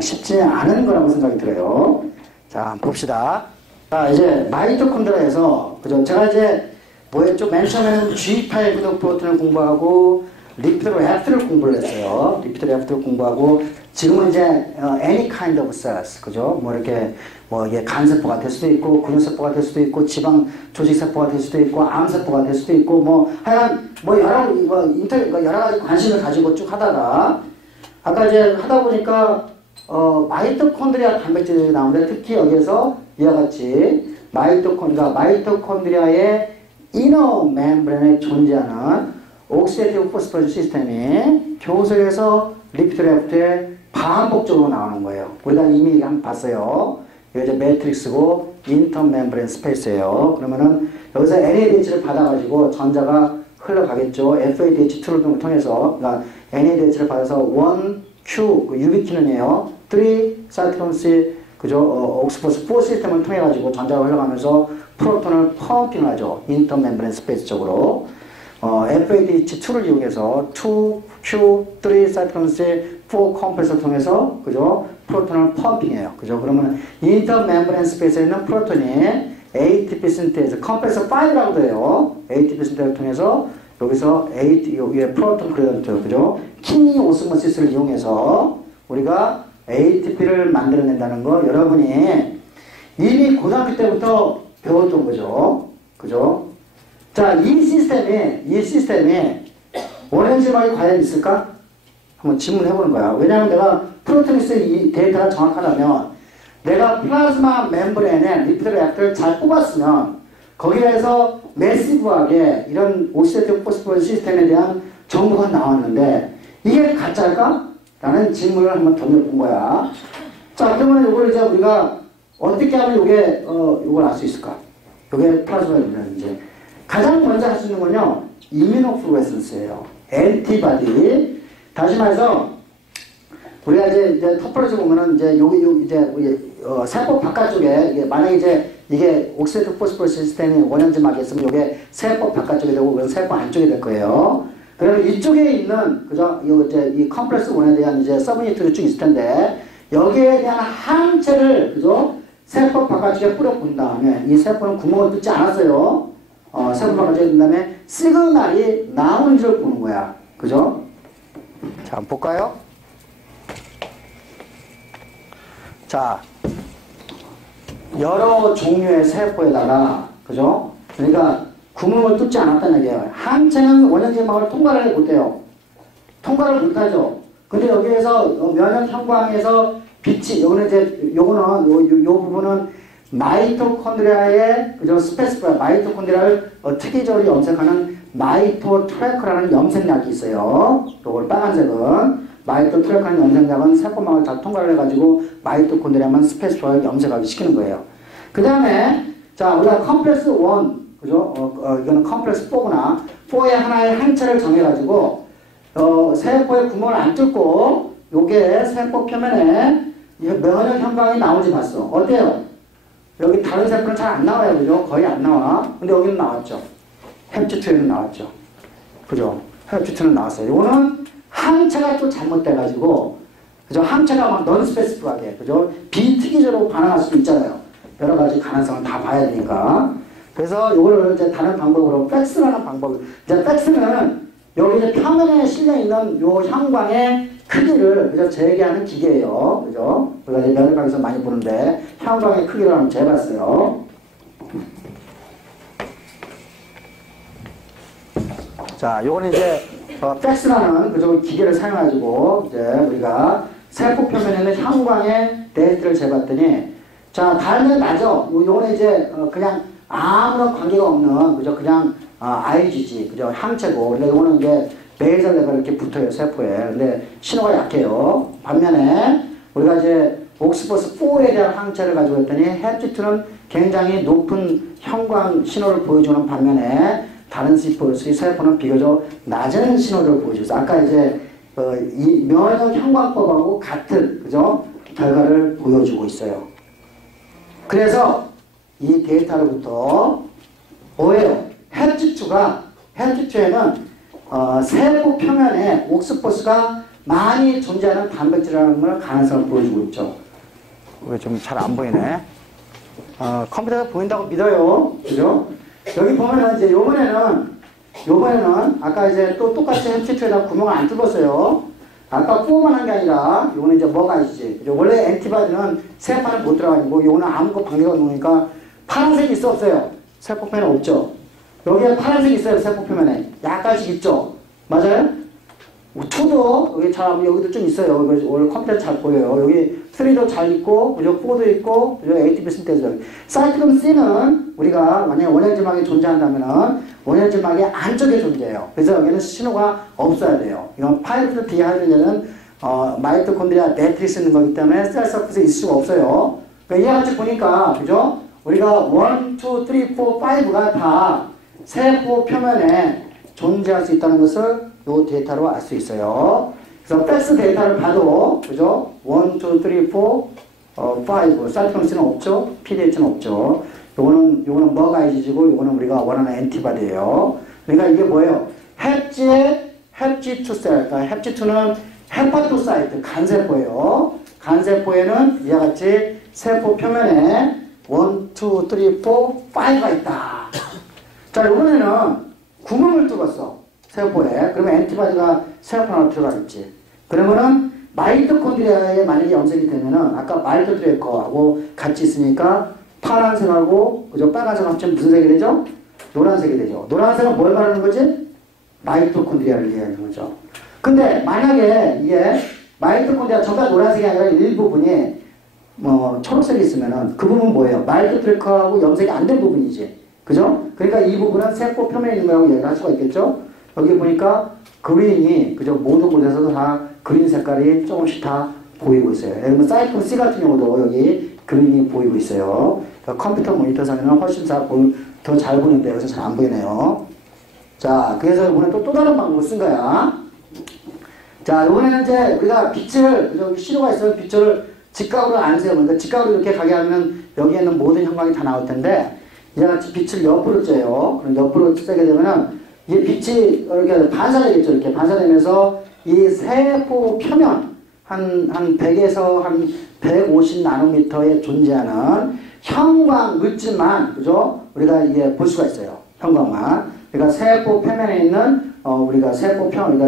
쉽지 않은 거라고 생각이 들어요. 자, 한번 봅시다. 자, 이제 마이토콘드리아에서 그죠? 제가 이제 뭐였죠? 맨 처음에는 G8 구독 프로틴을 공부하고 리피드 그래프트를 공부를 했어요. 리피드 그래프트를 공부하고 지금은 이제 any kind of cells 그죠? 뭐 이렇게 뭐 이게 간세포가 될 수도 있고 근육세포가 될 수도 있고 지방 조직세포가 될 수도 있고 암세포가 될 수도 있고 뭐 하여간 뭐 여러 가지 관심을 가지고 쭉 하다가 아까 이제 하다 보니까 마이토콘드리아 단백질이 나오는데 특히 여기에서 이와 같이 마이토콘드리아의 이너 멤브레인에 존재하는 옥시데이티브 포스포레이션 시스템이 교소에서 리피드 그래프트에 반복적으로 나오는 거예요. 우리가 이미 한번 봤어요. 이게 이제 매트릭스고 인터 멤브레인 스페이스예요. 그러면은 여기서 NADH를 받아가지고 전자가 흘러가겠죠. FADH2를 통해서 그러니까 NADH를 받아서 1Q 유비키는이에요. 3 사이토크롬 그죠? 옥스포스 4 시스템을 통해 가지고 전자가 흘러가면서 프로톤을 펌핑하죠. 인터 멤브레인 스페이스 쪽으로. FADH2를 이용해서 2Q, 3 사이토크롬 4 컴프레서를 통해서 그죠? 프로톤을 펌핑해요. 그죠? 그러면 인터 멤브레인 스페이스에 있는 프로톤이 ATP 신테이즈, 컴프레서 5라고 해요. ATP 신테이즈를 통해서 여기서 여기에 프로톤 그래던트, 그죠? 키니 오스모시스를 이용해서 우리가 ATP를 만들어낸다는 거 여러분이 이미 고등학교 때부터 배웠던 거죠. 그죠? 자, 이 시스템이 원행지막이 과연 있을까? 한번 질문해보는 거야. 왜냐하면 내가 프로테미스 이 데이터가 정확하다면 내가 플라즈마 멤브레인에 리피드 그래프트를 잘 뽑았으면 거기에서 매시브하게 이런 옥시데이티브 포스포레이션 시스템에 대한 정보가 나왔는데 이게 가짜일까? 라는 질문을 한번 던져본 거야. 자, 그러면 이걸 이제 우리가 어떻게 하면 이걸 알 수 있을까? 이게 플라즈마입니다, 이제. 가장 먼저 할 수 있는 건요, 이뮤노플루오레센스예요. 엔티바디. 다시 말해서, 우리가 이제 토폴로지 보면은 이제 세포 바깥쪽에, 이게 만약에 이게 옥시데이티브 포스포레이션 시스템이 원형지막에 있으면 이게 세포 바깥쪽에 되고, 그건 세포 안쪽에 될 거예요. 그러면 이쪽에 있는, 그죠? 이 컴플렉스 1에 대한 이제 서브유닛들이 쭉 있을 텐데, 여기에 대한 항체를, 그죠? 세포 바깥쪽에 뿌려본 다음에, 이 세포는 구멍을 뚫지 않았어요. 세포 바깥쪽에 둔 다음에, 시그널이 나오는지를 보는 거야. 그죠? 자, 한번 볼까요? 자, 여러 종류의 세포에다가, 그죠? 그러니까 구멍을 뚫지 않았다는 얘기예요. 항체는 원형질막을 통과를 못해요. 통과를 못하죠. 근데 여기에서 면역 형광에서 빛이, 요거는 요 부분은 마이토콘드리아의, 그죠? 스페시프라, 마이토콘드리아를 특이적으로 염색하는 마이토트래커라는 염색약이 있어요. 요걸 빨간색은. 마이토트래커라는 염색약은 세포막을 다 통과를 해가지고 마이토콘드리아만 스페시프라를 염색하게 시키는 거예요. 그 다음에, 자, 우리가 컴플렉스 1, 그죠? 이거는 컴플렉스 4구나. 4의 하나의 항체를 정해가지고, 세포의 구멍을 안 뚫고, 요게 세포 표면에 면역 형광이 나오지 봤어. 어때요? 여기 다른 세포는 잘 안 나와요. 그죠? 거의 안 나와. 근데 여기는 나왔죠. 헵지투에는 나왔죠. 그죠? 헵지투는 나왔어요. 이거는 항체가 또 잘못돼가지고, 그죠? 항체가 막 넌스페시프하게, 그죠? 비특이적으로 반응할 수도 있잖아요. 여러 가지 가능성을 다 봐야 되니까. 그래서 이거를 이제 다른 방법으로 팩스라는 방법. 이제 팩스는 여기 이제 표면에 실려 있는 요 형광의 크기를 그죠? 재게하는 기계예요. 그죠? 우리가 이제 면역학에서 많이 보는데 형광의 크기를 한번 재봤어요. 자, 요거는 이제 팩스라는 그죠? 기계를 사용해가지고 이제 우리가 세포 표면에 있는 형광의 데이터를 재봤더니 자, 다른 맞아. 요거는 이제 그냥 아무런 관계가 없는 그죠? 그냥 IgG 그죠? 항체고. 근데 요거는 이제 베이설 레벨 이렇게 붙어요 세포에. 근데 신호가 약해요. 반면에 우리가 이제 옥스포스 4에 대한 항체를 가지고 했더니 헵지투는 굉장히 높은 형광 신호를 보여주는 반면에 다른 세포는 비교적 낮은 신호를 보여줘서 아까 이제 이 면역 형광법하고 같은 그죠? 결과를 보여주고 있어요. 그래서 이 데이터로부터 뭐예요? 헵지투에는 세포 표면에 옥스포스가 많이 존재하는 단백질이라는 걸 가능성을 보여주고 있죠. 왜 좀 잘 안 보이네? 컴퓨터에서 보인다고 믿어요. 그죠? 여기 보면은 이제 요번에는 아까 이제 또 똑같이 헵지투에다 구멍을 안 뚫었어요. 아까 4만 한 게 아니라 요거는 이제 뭐가 있지? 원래 엔티바디는 세포안에 못 들어가고 요거는 아무것도 관계가 없으니까 파란색이 있어 없어요? 세포 표면에 없죠? 여기에 파란색이 있어요 세포 표면에. 약간씩 있죠? 맞아요? 2도 여기도 좀 있어요. 원래 컴퓨터 잘 보여요. 여기 3도 잘 있고, 그죠? 4도 있고, 그죠? ATP 신테이즈. 사이클론 C는 우리가 만약에 원형질막이 존재한다면은 원형질막의 안쪽에 존재해요. 그래서 여기는 신호가 없어야 돼요. 이건 5' 디하이드로겐은 마이토콘드리아 매트릭스 있는 거기 때문에 셀 서피스에 있을 수가 없어요. 그러니까 이와 같이 보니까, 그죠? 우리가 1, 2, 3, 4, 5가 다 세포 표면에 존재할 수 있다는 것을 이 데이터로 알 수 있어요. 그래서 팩스 데이터를 봐도, 그죠? 1, 2, 3, 4, 5. 사이클론 C는 없죠? PDH는 없죠? 요거는 뭐가 IgG고, 요거는 우리가 원하는 엔티바디예요. 그러니까 이게 뭐예요? 헵지의 헵지2셀. 그러니까 헵지2는 헤파토사이트, 간세포예요. 간세포에는 이와 같이 세포 표면에 1, 2, 3, 4, 5가 있다. 자, 이번에는 구멍을 뚫었어. 세포에. 그러면 엔티바디가 세포 안으로 들어가 있지. 그러면은 마이토콘드리아에 만약에 염색이 되면은 아까 마이토트래커하고 같이 있으니까 파란색하고 그죠? 빨간색 합치면 무슨 색이 되죠? 노란색이 되죠. 노란색은 뭘 말하는 거지? 마이토콘드리아를 이해하는 거죠. 근데 만약에 이게 마이토콘드리아 전부 다 노란색이 아니라 일부분이 초록색이 있으면은 그 부분은 뭐예요? 마이토트래커하고 염색이 안 된 부분이지. 그죠? 그러니까 이 부분은 세포 표면에 있는 거라고 얘기할 수가 있겠죠? 여기 보니까 그린이, 그죠? 모든 곳에서도 다 그린 색깔이 조금씩 다 보이고 있어요. 예를 들면 사이클론 C 같은 경우도 여기 그린이 보이고 있어요. 그러니까 컴퓨터 모니터상에는 훨씬 더 잘 보이는데 여기서 잘 안 보이네요. 자, 그래서 이번에 또 다른 방법을 쓴 거야. 자, 이번에는 이제 우리가 빛을, 여기 신호가 있으면 빛을 직각으로 안 세요. 그러니까 직각으로 이렇게 가게 하면 여기에 있는 모든 형광이 다 나올 텐데, 이제같이 빛을 옆으로 쬐요. 그럼 옆으로 쬐게 되면은 이 빛이 이렇게 반사되겠죠. 이렇게 반사되면서 이 세포 표면 한 100에서 한 150 나노미터에 존재하는 형광 물질만, 그죠? 우리가 이게 볼 수가 있어요. 형광만. 그러니까 세포 표면에 있는 우리가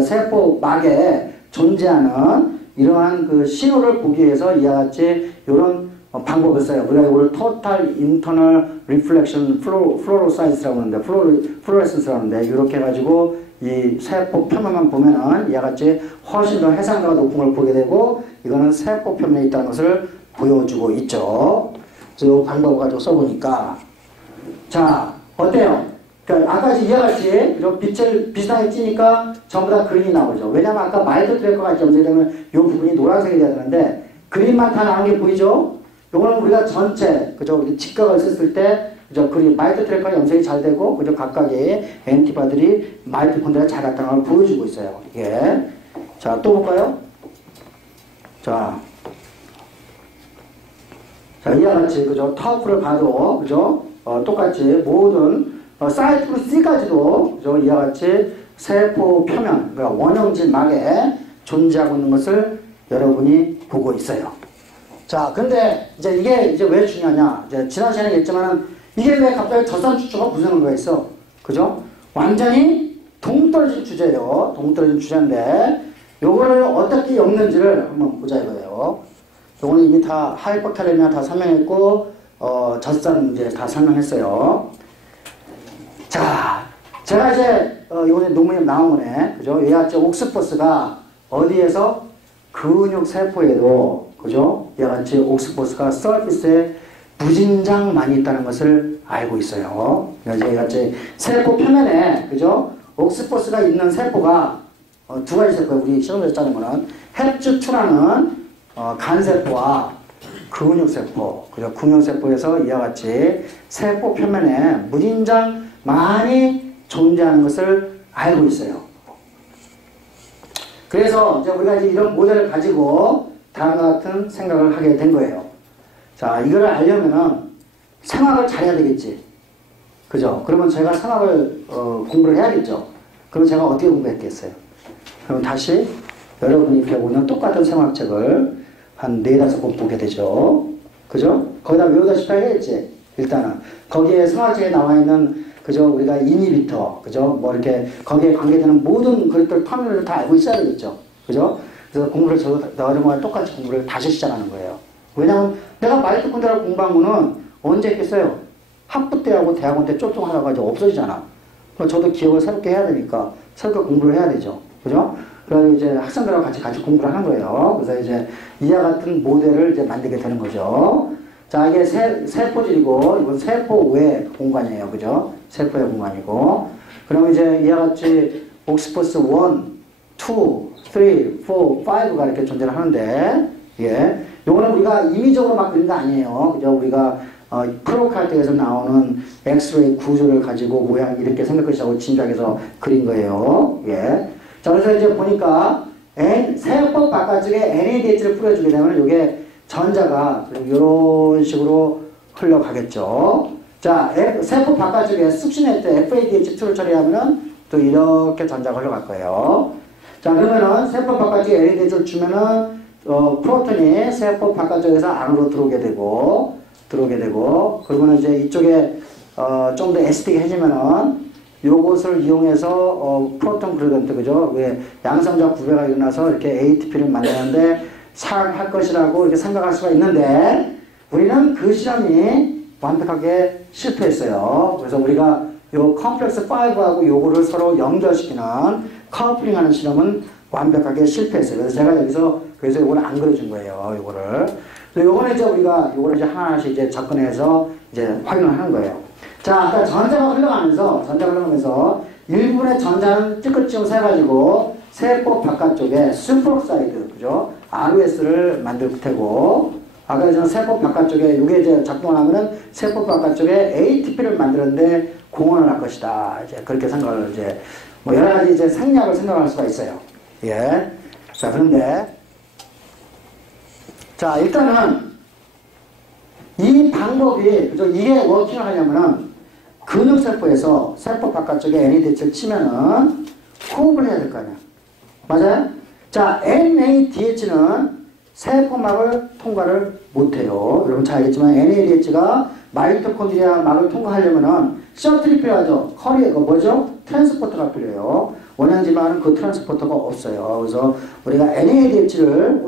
세포막에 존재하는 이러한 그 신호를 보기 위해서 이와 같이 이런 방법을 써요. 우리가 이걸 Total Internal Reflection Fluorescence라고 하는데, Fluorescence라고 하는데, 이렇게 해가지고 이 세포 표면만 보면은 이와 같이 훨씬 더 해상도가 높은 걸 보게 되고, 이거는 세포 표면에 있다는 것을 보여주고 있죠. 그래서 이 방법을 가지고 써보니까, 자, 어때요? 그러니까 아까 이와 같이 이런 빛을 비슷하게 찌니까 전부 다 그린이 나오죠. 왜냐면 아까 마이크 트래커가 염색되면 이 부분이 노란색이 돼야 되는데, 그린만 다 나온 게 보이죠? 요거는 우리가 전체, 그죠? 직각을 썼을 때, 그죠? 그린, 마이크 트래커 염색이 잘 되고, 그죠? 각각의 엔티바들이 마이토콘드리아 잘 나타나는 걸 보여주고 있어요. 이게. 자, 또 볼까요? 자, 이와 같이, 그죠? 터프를 봐도, 그죠? 똑같이 모든, 사이클 C까지도, 그죠? 이와 같이 세포 표면, 그러니까 원형질 막에 존재하고 있는 것을 여러분이 보고 있어요. 자, 근데 이제 이게 이제 왜 중요하냐? 이제 지난 시간에 얘기했지만은 이게 왜 갑자기 젖산추초가 무슨 거가 있어? 그죠? 완전히 동떨어진 주제예요. 동떨어진 주제인데, 요거를 어떻게 엮는지를 한번 보자 이거예요. 요거는 이미 다 하이퍼칼레미아 다 설명했고, 젖산 이제 다 설명했어요. 자, 제가 이제, 요번에 논문에 나온 거네. 그죠? 얘가 옥스포스가 어디에서? 근육세포에도, 그죠? 얘가 같이 옥스포스가 서피스에 무진장 많이 있다는 것을 알고 있어요. 그래서 얘가 같이 세포 표면에, 그죠? 옥스포스가 있는 세포가, 두 가지 세포예요. 우리 시험에서 짜는 거는. 헵주2라는, 간세포와 근육세포, 그죠? 근육세포에서 이와 같이 세포 표면에 무진장 많이 존재하는 것을 알고 있어요. 그래서 이제 우리가 이제 이런 모델을 가지고 다음과 같은 생각을 하게 된 거예요. 자, 이거를 알려면은 생학을 잘해야 되겠지. 그죠? 그러면 제가 생학을 공부를 해야겠죠. 그럼 제가 어떻게 공부했겠어요? 그럼 다시 여러분이 배우는 똑같은 생학책을 한 4-5권 보게 되죠. 그죠? 거기다 외우다시피 하겠지. 일단은 거기에 생학책에 나와 있는, 그죠? 우리가 이니비터, 그죠? 뭐 이렇게 거기에 관계되는 모든 그릇들 터미널을 다 알고 있어야 되겠죠. 그죠? 그래서 공부를 너희들과 똑같이 공부를 다시 시작하는 거예요. 왜냐면 내가 마이토콘드리아를 공부한 거는 언제 했겠어요? 학부 때하고 대학원 때 쫄종하다가 이제 없어지잖아. 그럼 저도 기억을 새롭게 해야 되니까 새롭게 공부를 해야 되죠. 그죠? 그래서 이제 학생들하고 같이 공부를 하는 거예요. 그래서 이제 이와 같은 모델을 이제 만들게 되는 거죠. 자, 이게 세포질이고, 이건 세포 외 공간이에요. 그죠? 세포의 공간이고. 그러면 이제 이와 같이 옥스포스 1, 2, 3, 4, 5가 이렇게 존재를 하는데, 예. 요거는 우리가 임의적으로 막 그린 거 아니에요. 그죠? 우리가, 프로카르트에서 나오는 엑스레이 구조를 가지고 모양 이렇게 생각하시고 짐작해서 그린 거예요. 예. 자, 그래서 이제 보니까, 세포 바깥쪽에 NADH를 뿌려주게 되면 이게 전자가 이런 식으로 흘러가겠죠. 자, 세포 바깥쪽에 숙신할 때 FADH2를 처리하면은 또 이렇게 전자가 흘러갈 거예요. 자, 그러면은 세포 바깥쪽에 NADH를 주면은 프로톤이 세포 바깥쪽에서 안으로 들어오게 되고, 그러면은 이제 이쪽에 좀 더 에스틱 해지면은 요것을 이용해서 프로톤 그레디언트, 그죠? 왜 양성자 구배가 일어나서 이렇게 ATP를 만드는데 사용할 것이라고 이렇게 생각할 수가 있는데, 우리는 그 실험이 완벽하게 실패했어요. 그래서 우리가 요 컴플렉스 5하고 요거를 서로 연결시키는 커플링 하는 실험은 완벽하게 실패했어요. 그래서 제가 그래서 요거는 안 그려준 거예요. 요거를. 그래서 요거는 이제 우리가 요거를 이제 하나씩 이제 접근해서 이제 확인을 하는 거예요. 자, 아까 전자가 흘러가면서 일부분의 전자는 찌끌찌끌 세가지고 세포 바깥쪽에 슈퍼옥사이드, 그죠? ROS를 만들 테고, 아까 저는 세포 바깥쪽에, 이게 이제 작동을 하면은 세포 바깥쪽에 ATP를 만드는데 공헌을 할 것이다. 이제 그렇게 생각을 이제, 뭐 여러 가지 이제 생략을 생각할 수가 있어요. 예. 자, 그런데, 자, 일단은 이 방법이, 그죠? 이게 워킹을 하려면은 근육세포에서 세포 바깥쪽에 NADH를 치면은 호흡을 해야 될 거 아니야. 맞아요? 자, NADH는 세포막을 통과를 못해요. 여러분 잘 알겠지만 NADH가 마이토콘드리아 막을 통과하려면은 셔틀이 필요하죠. 커리어, 뭐죠? 트랜스포터가 필요해요. 원양지방은 그 트랜스포터가 없어요. 그래서 우리가 NADH를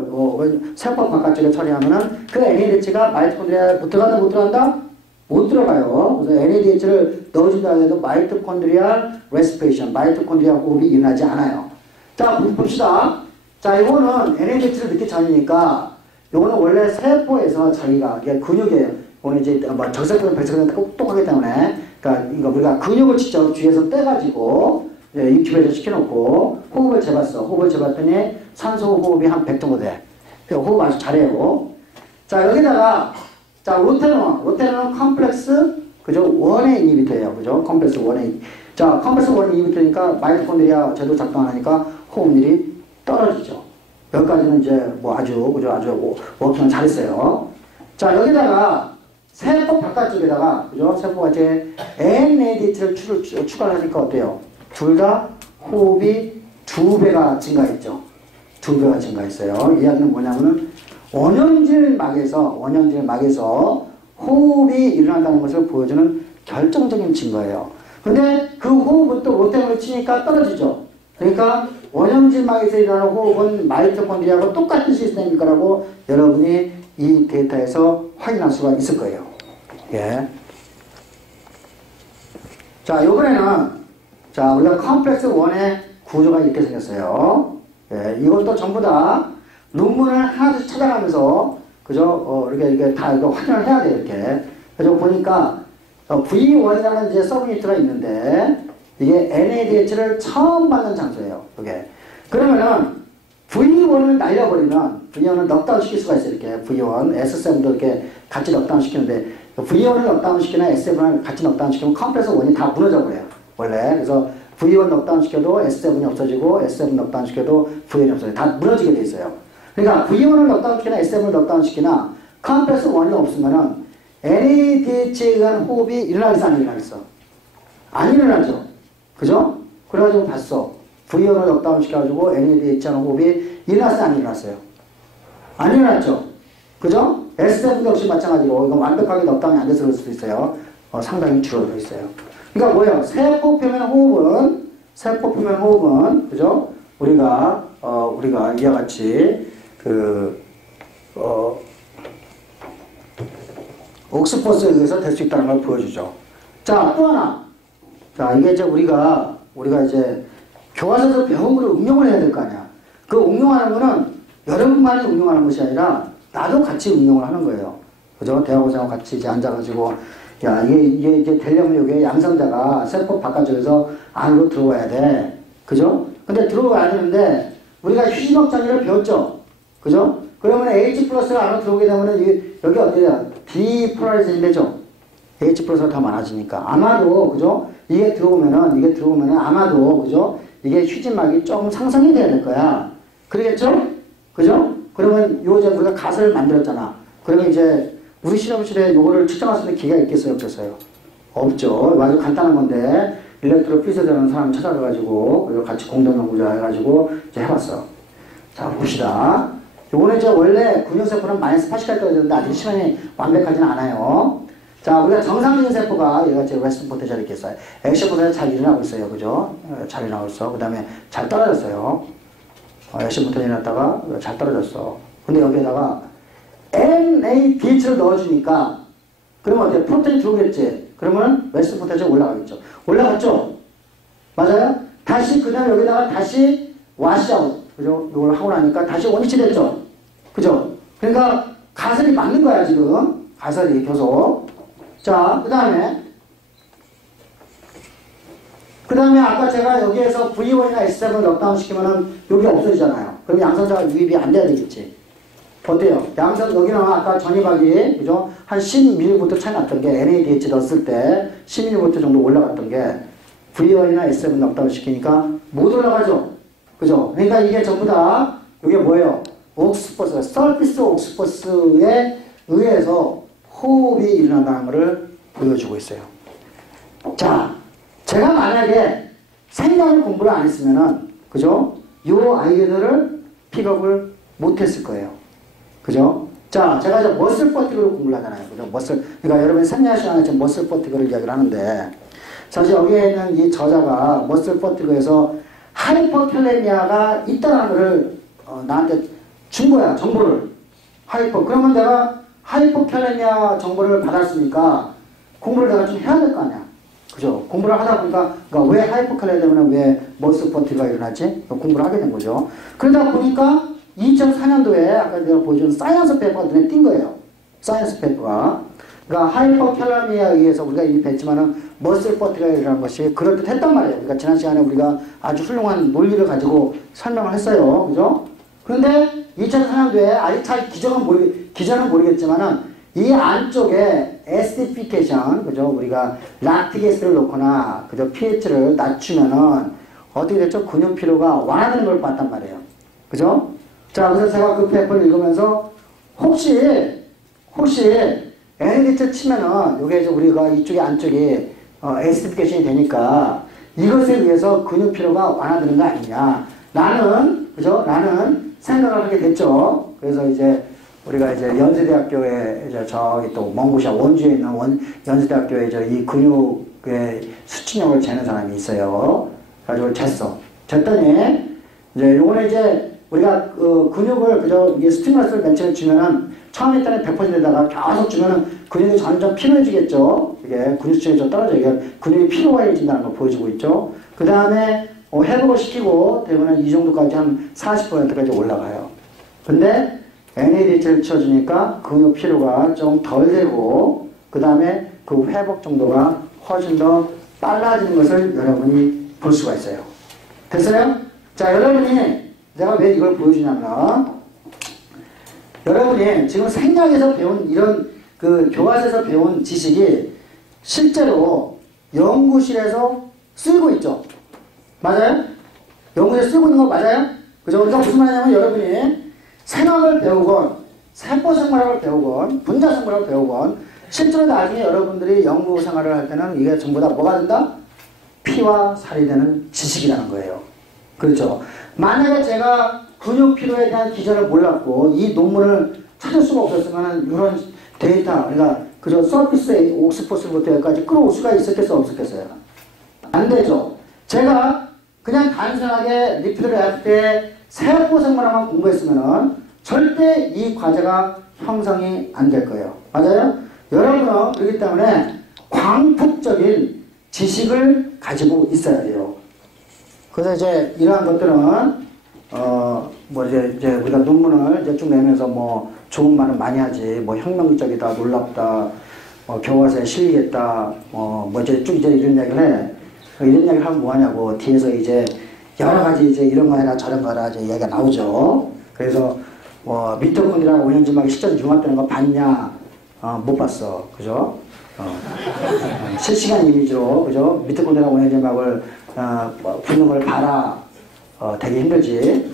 세포 바깥쪽에 처리하면은 그 NADH가 마이토콘드리아에 들어간다 못 들어간다? 못 들어가요. 그래서 NADH를 넣어준다 해도 마이토콘드리아 레스피레이션, 마이토콘드리아 호흡이 일어나지 않아요. 자, 봅시다. 자, 이거는 NADH를 넣기 전이니까 이거는 원래 세포에서 자기가 이게 근육이에요. 오늘 이제 뭐 적색근, 백색근 똑똑하기 때문에 그러니까 우리가 근육을 직접 뒤에서 떼가지고 인큐베이터 시켜놓고 호흡을 재봤어. 호흡을 재봤더니 산소 호흡이 한 100 정도 돼. 호흡 아주 잘해요. 자, 여기다가 자, 로테논은 컴플렉스 그죠? 1의 이니비터예요. 그죠? 컴플렉스 1의. 자, 컴플렉스 1의 이니비터니까 마이토콘드리아 제도 작동 안 하니까 호흡률이 떨어지죠. 여기까지는 이제 뭐 아주 그죠? 아주 워킹을 잘했어요. 자, 여기다가 세포 바깥쪽에다가 그죠? 세포가 이제 NADH를 추가를 하니까 어때요? 둘 다 호흡이 2배가 증가했죠. 2배가 증가했어요. 이 이야기는 뭐냐면은 원형질막에서 호흡이 일어난다는 것을 보여주는 결정적인 증거예요. 근데 그 호흡은 또 로테논을 치니까 떨어지죠. 그러니까 원형질막에서 일어나는 호흡은 마이토콘드리아하고 똑같은 시스템일 거라고 여러분이 이 데이터에서 확인할 수가 있을 거예요. 예. 자, 요번에는 자, 우리가 컴플렉스 1의 구조가 이렇게 생겼어요. 예, 이것도 전부 다 논문을 하나씩 찾아가면서 그죠? 이렇게 다 이거 확인을 해야 돼요, 이렇게. 그래서 보니까 V1이라는 이제 서브유니트가 있는데 이게 NADH를 처음 받는 장소예요, 이게. 그러면은 V1을 날려버리면 V1을 넉다운 시킬 수가 있어요, 이렇게. V1, S7도 이렇게 같이 넉다운 시키는데 V1을 넉다운 시키나 S7을 같이 넉다운 시키면 컴플렉스 1이 다 무너져 버려요, 원래. 그래서 V1 넉다운 시켜도 S7이 없어지고 S7 넉다운 시켜도 V1이 없어져요. 다 무너지게 돼 있어요. 그러니까 V1을 넉다운 시키나 S7을 넉다운 시키나 컴플렉스 1이 없으면은 NADH에 의한 호흡이 일어나겠어, 안 일어나겠어? 안 일어나죠. 그죠? 그래가지고 봤어. V1을 넉다운 시켜가지고 NADH 하는 호흡이 일어났어요, 안 일어났어요? 안 일어났죠. 그죠? S7도 역시 마찬가지로 이건 완벽하게 넉다운이 안 돼서 그럴 수도 있어요. 상당히 줄어들어 있어요. 그러니까 뭐예요? 세포 표면 호흡은, 그죠? 우리가 이와 같이, 옥스퍼스에 의해서 될 수 있다는 걸 보여주죠. 자, 또 하나. 자, 이게 이제 우리가 이제 교과서에서 배운 거를 응용을 해야 될 거 아니야. 그 응용하는 거는 여러분만이 응용하는 것이 아니라 나도 같이 응용을 하는 거예요. 그죠? 대학원생하고 같이 이제 앉아가지고, 야, 이게 이제 되려면 여기에 양성자가 세포 바깥쪽에서 안으로 들어와야 돼. 그죠? 근데 들어와야 되는데, 우리가 휴지먹자기를 배웠죠? 그죠? 그러면 H 플러스가 안으로 들어오게 되면 여기 어때요? 디폴라리제이션 되죠? H 플러스가 더 많아지니까. 아마도, 그죠? 이게 들어오면은 아마도, 그죠? 이게 휴지막이 조금 상승이 돼야 될 거야. 그러겠죠? 그죠? 그러면 이제 우리가 가설을 만들었잖아. 그러면 이제 우리 실험실에 요거를 측정할 수 있는 기계가 있겠어요? 없겠어요? 없죠. 아주 간단한 건데, 일렉트로피시오라는 사람 찾아가가지고, 같이 공동연구자 해가지고, 이제 해봤어. 자, 봅시다. 요거는 이제 원래 근육세포는 마이너스 80까지 떨어지는데 아직 시간이 완벽하지는 않아요. 자, 우리가 정상적인 세포가 얘가 이제 레스트 포텐셜이 이렇게 있어요. 액션 포텐셜 잘 일어나고 있어요. 그죠? 잘 일어나고 있어. 그 다음에 잘 떨어졌어요. 액션 포텐셜이 일어났다가 잘 떨어졌어. 근데 여기에다가 NADH를 넣어주니까 그러면 어때? 프로테인 들어오겠지? 그러면 레스트 포텐셜 올라가겠죠. 올라갔죠? 맞아요? 다시 그 다음에 여기다가 다시 와시아웃. 그죠? 이걸 하고 나니까 다시 원위치 됐죠? 그죠? 그러니까 가설이 맞는 거야, 지금. 가설이 계속. 자, 그 다음에 아까 제가 여기에서 V1이나 S7을 넉다운 시키면은 여기 없어지잖아요. 그럼 양성자가 유입이 안 돼야 되겠지. 어때요? 여기는 아까 전이박이, 그죠? 한 10mm부터 차이 났던 게 NADH 넣었을 때 10mm 정도 올라갔던 게 V1이나 S7 넉다운 시키니까 못 올라가죠? 그죠? 그러니까 이게 전부 다, 이게 뭐예요? 옥스퍼스, 서피스 옥스퍼스에 의해서 호흡이 일어난다는 것을 보여주고 있어요. 자, 제가 만약에 생명을 공부를 안 했으면은, 그죠? 요 아이들을 픽업을 못 했을 거예요. 그죠? 자, 제가 이제 머슬 버티그를 공부를 하잖아요. 그죠? 그러니까 여러분이 생리학 시간에 지금 머슬 버티그를 이야기를 하는데, 사실 여기에 있는 이 저자가 머슬 버티그에서 하이퍼캘레미아가 있다는 것을 나한테 준 거야, 정보를. 그러면 내가 하이퍼캘레미아 정보를 받았으니까 공부를 내가 좀 해야 될 거 아니야. 그죠? 공부를 하다 보니까, 그러니까 왜 하이퍼캘레미아 때문에 왜 머슬퍼티가 일어나지? 공부를 하게 된 거죠. 그러다 보니까 2004년도에 아까 내가 보여준 사이언스 페이퍼가 눈에 띈 거예요. 사이언스 페이퍼가. 그러니까 하이퍼캘레미아에 의해서 우리가 이미 뵀지만은 머슬퍼티가 일어난 것이 그럴듯했단 말이에요. 그러니까 지난 시간에 우리가 아주 훌륭한 논리를 가지고 설명을 했어요. 그죠? 그런데 2004년도에 아직 잘 기전은 모르겠지만은 이 안쪽에 에스티피케이션, 그죠? 우리가 락틱에스를 놓거나, 그죠? pH를 낮추면은 어떻게 됐죠? 근육 피로가 완화되는 걸 봤단 말이에요. 그죠? 자, 그래서 제가 그 페이퍼를 읽으면서 혹시 NADH 치면은 요게 이제 우리가 이쪽에 안쪽에 에스티피케이션이 되니까 이것에 의해서 근육 피로가 완화되는 거 아니냐. 그죠? 라는 생각을 하게 됐죠. 그래서 이제 우리가 이제 연세대학교에 이제 저기 또 먼 곳이야 원주에 있는 연세대학교에 이제 이 근육의 수치력을 재는 사람이 있어요. 그래가지고 쟀더니 이제 요거는 이제 우리가 그 근육을 그저 이게 스티무러스를 맨 처음에 주면은 처음에 일단은 100%에다가 계속 주면은 근육이 점점 피로해지겠죠. 이게 근육 수준이 좀 떨어져 이게 근육이 피로해진다는 걸 보여주고 있죠. 그 다음에 회복을 시키고 되면 이 정도까지 한 40%까지 올라가요. 근데 NADH를 치워주니까 근육 피로가 좀 덜 되고 그 다음에 그 회복 정도가 훨씬 더 빨라지는 것을 여러분이 볼 수가 있어요. 됐어요? 자, 여러분이 내가 왜 이걸 보여주냐면 여러분이 지금 생략에서 배운 이런 그 교과서에서 배운 지식이 실제로 연구실에서 쓰이고 있죠. 맞아요? 연구실에 쓰이고 있는 거 맞아요? 그죠? 그러니까 무슨 말이냐면 여러분이 생학을 배우건 세포생물학을 배우건 분자생물학을 배우건 실제로 나중에 여러분들이 연구 생활을 할 때는 이게 전부 다 뭐가 된다? 피와 살이 되는 지식이라는 거예요. 그렇죠? 만약에 제가 근육 피로에 대한 기전을 몰랐고 이 논문을 찾을 수가 없었으면 이런 데이터, 그러니까 그저 서비스 옥스퍼스부터 여기까지 끌어올 수가 있었겠어요? 없었겠어요? 안 되죠. 제가 그냥 단순하게 리피드를 할 때 세포생물학만 공부했으면은 절대 이 과제가 형성이 안 될 거예요. 맞아요? 여러분은 그렇기 때문에 광폭적인 지식을 가지고 있어야 돼요. 그래서 이제 이러한 것들은 이제 우리가 논문을 이제 쭉 내면서 뭐 좋은 말은 많이 하지, 뭐 혁명적이다, 놀랍다, 교과서에 실리겠다, 이제 쭉 이제 이런 얘기를 해. 이런 얘기를 하면 뭐하냐고 뒤에서 이제 여러 가지 이제 이런 거 해라 저런 거 해라 이제 얘기가 나오죠. 그래서 미토콘드리아 오염지막이 실제로 융합되는 거 봤냐? 못 봤어. 그죠? 실시간 이미지로 그죠? 미토콘드리아 오염지막을 붙는 걸 봐라. 되게 힘들지.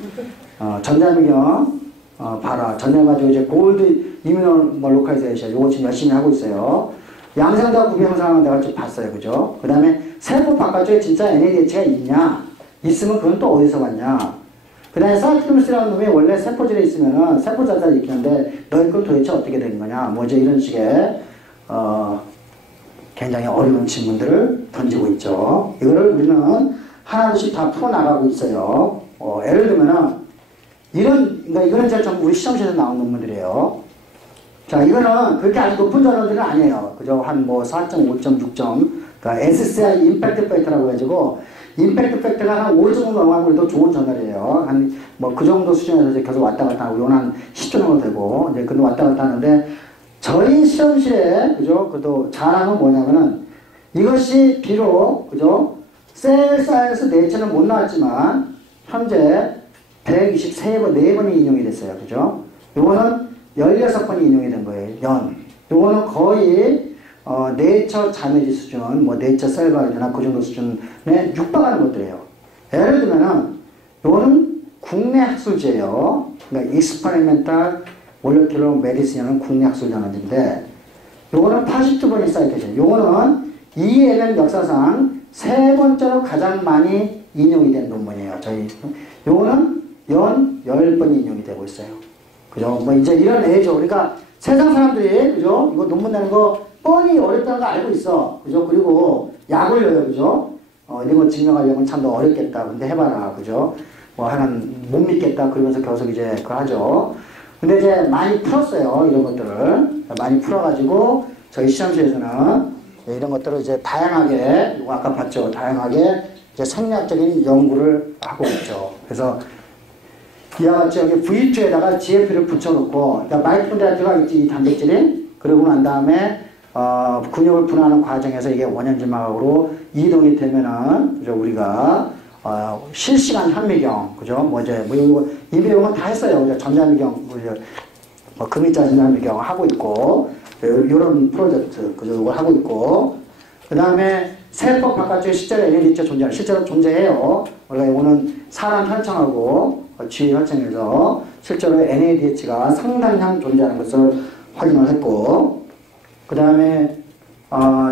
전자미경 봐라. 전자가지고 이제 골드 이뮤노 로컬라이제이션 요거 지금 열심히 하고 있어요. 양상과 구비 형상은 내가 좀 봤어요. 그죠? 그 다음에 세포 바깥쪽에 진짜 NADH가 있냐? 있으면 그건 또 어디서 왔냐? 그 다음에 사이토크로스라는 놈이 원래 세포질에 있으면은 세포 자살이 있는데 너희 건 도대체 어떻게 된 거냐? 뭐 이제 이런 식의 굉장히 어려운 질문들을 던지고 있죠. 이거를 우리는 하나씩 다 풀어나가고 있어요. 예를 들면은 그러니까 이거는 이제 전부 우리 시험실에서 나온 논문들이에요. 자, 이거는 그렇게 아주 높은 저널들은 아니에요. 그죠? 한 4.5점, 6점. 그러니까 SCI 임팩트 팩터라고 해가지고, 임팩트 팩터가 한 5 정도 넘어가면 더 좋은 저널이에요. 그 정도 수준에서 이제 계속 왔다 갔다 하고, 이건 한 10조 정도 되고, 이제 근데 왔다 갔다 하는데, 저희 실험실에, 그죠? 그래도 자랑은 뭐냐면은, 이것이 비록, 그죠? 셀 사이언스 네이처는 못 나왔지만, 현재 123번, 4번이 인용이 됐어요. 그죠? 요거는 16번이 인용이 된 거예요. 요거는 거의 네이처 자매지 수준, 네이처 셀바이드나 그 정도 수준에 육박하는 것들이에요. 예를 들면은 요거는 국내 학술지예요. 그러니까 Experimental Molecular Medicine이라는 국내 학술 저널인데 요거는 82번이 쌓여있죠. 요거는 EMM 역사상 세 번째로 가장 많이 인용이 된 논문이에요. 요거는 10번이 인용이 되고 있어요. 그죠? 이제 이런 애죠. 그러니까 세상 사람들이, 그죠? 이거 논문 내는 거 뻔히 어렵다는 거 알고 있어. 그죠? 그리고 약 올려요. 그죠? 이런 거 증명하려면 참 더 어렵겠다. 근데 해봐라. 그죠? 뭐 하나는 못 믿겠다. 그러면서 계속 이제 그거 하죠. 근데 이제 많이 풀었어요. 이런 것들을. 많이 풀어가지고 저희 시험실에서는 이런 것들을 이제 다양하게, 이거 아까 봤죠? 다양하게 이제 생리학적인 연구를 하고 있죠. 그래서 이와 같이 여기 V2에다가 GF를 붙여놓고, 그러니까 마이토콘드리아가 있지, 이 단백질이. 그러고 난 다음에, 근육을 분화하는 과정에서 이게 원형질막으로 이동이 되면은, 그죠, 우리가, 실시간 현미경, 그죠, 뭐 이제, 뭐 이거, 이 비용은 다 했어요. 그죠, 전자미경, 뭐 금이자 전자미경 하고 있고, 요런 프로젝트, 그죠, 이걸 하고 있고, 그 다음에 세포 바깥쪽에 실제로 NADH가 존재해요. 실제로 존재해요. 원래 이거는 사람 혈청하고 쥐 혈청에서 실제로 NADH가 상당량 존재하는 것을 확인을 했고, 그 다음에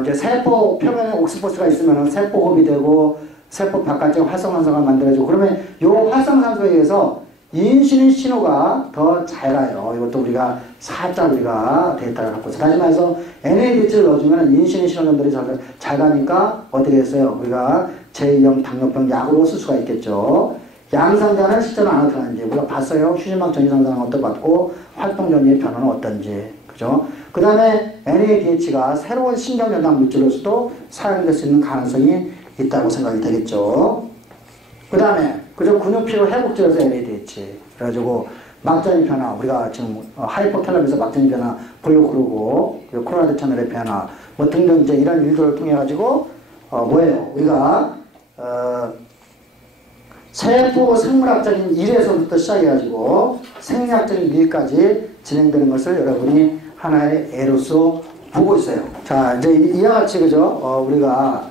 이제 세포 표면에 옥스포스가 있으면 세포 호흡이 되고 세포 바깥쪽에 활성산소가 만들어지고, 그러면 이 활성산소에 의해서 인슐린 신호가 더 잘 가요. 이것도 우리가 살짝 우리가 데이터를 갖고 있어요. 다시 말해서 NADH를 넣어주면 인슐린 신호전들이 잘 가니까 어떻게 했어요? 우리가 제2형 당뇨병 약으로 쓸 수가 있겠죠. 양상자는 실제로 안 나타나는지 우리가 봤어요. 휴지막 전이상자는 어떻게 봤고 활동 전이의 변화는 어떤지. 그죠? 그 다음에 NADH가 새로운 신경전달 물질로서도 사용될 수 있는 가능성이 있다고 생각이 되겠죠. 그 다음에 그죠? 근육피로 회복제에서 NADH. 그래가지고 막장의 변화, 우리가 지금 하이포탈럼에서 막장의 변화 보려고 그러고, 그리고 코로나드 채널의 변화, 뭐 등등 이제 이런 일들을 통해 가지고 뭐예요? 우리가 세포 생물학적인 일에서부터 시작해가지고 생리학적인 일까지 진행되는 것을 여러분이 하나의 예로서 보고 있어요. 자, 이제 이와 같이 그죠? 우리가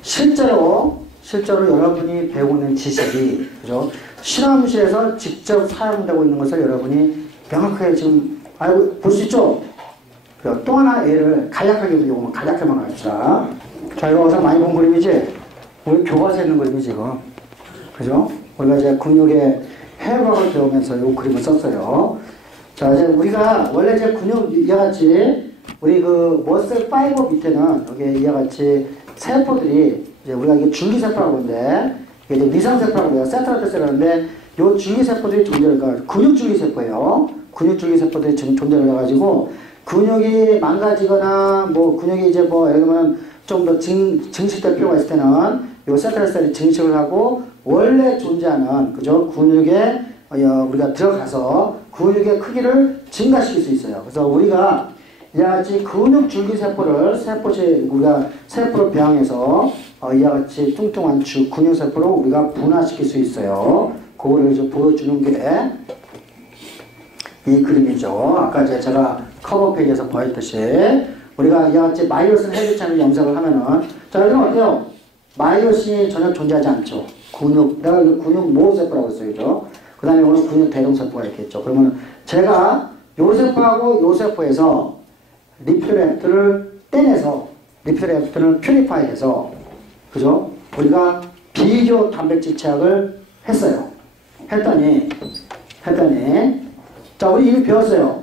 실제로 여러분이 배우고 있는 지식이, 그죠? 실험실에서 직접 사용되고 있는 것을 여러분이 명확하게 지금 알고 볼 수 있죠? 또 하나 예를 간략하게 보면 간략하게만 합시다. 자, 이거 어디서 많이 본 그림이지? 우리 교과서에 있는 그림이지, 이거. 그죠? 우리가 이제 근육의 해부학을 배우면서 이 그림을 썼어요. 자, 이제 우리가 원래 이제 근육 이와 같이 우리 그 머슬 파이버 밑에는 여기 이와 같이 세포들이 이제 우리가 이게 줄기세포라고 하는데, 이게 이제 위상세포라고 해요. 세트라테셀라는데, 요 줄기세포들이 존재를, 그러니까 근육줄기세포예요. 근육줄기세포들이 지금 존재를 해가지고, 근육이 망가지거나, 뭐, 근육이 이제 뭐, 예를 들면 좀 더 증식될 필요가 있을 때는, 요 세트라테셀이 증식을 하고, 원래 존재하는, 그죠? 근육에, 우리가 들어가서 근육의 크기를 증가시킬 수 있어요. 그래서 우리가 이와 같이 근육 줄기세포를 우리가 세포를 배양해서 이와 같이 뚱뚱한 근육세포로 우리가 분화시킬 수 있어요. 그거를 이제 보여주는 게 이 그림이죠. 아까 제가 커버 페이지에서 보였듯이 우리가 이와 같이 마이오신 헤비체를 염색을 하면은, 자, 여기는 어때요? 마이오신이 전혀 존재하지 않죠. 내가 근육 모세포라고 했어요. 그죠? 그 다음에 오늘 근육 대동세포가 이렇게 있죠. 그러면 제가 요 세포하고 요 세포에서 리퓨레프트를 떼내서 리퓨레프트를 퓨리파이해서, 그죠? 우리가 비교 단백질 제약을 했어요. 했더니 자, 우리 이미 배웠어요.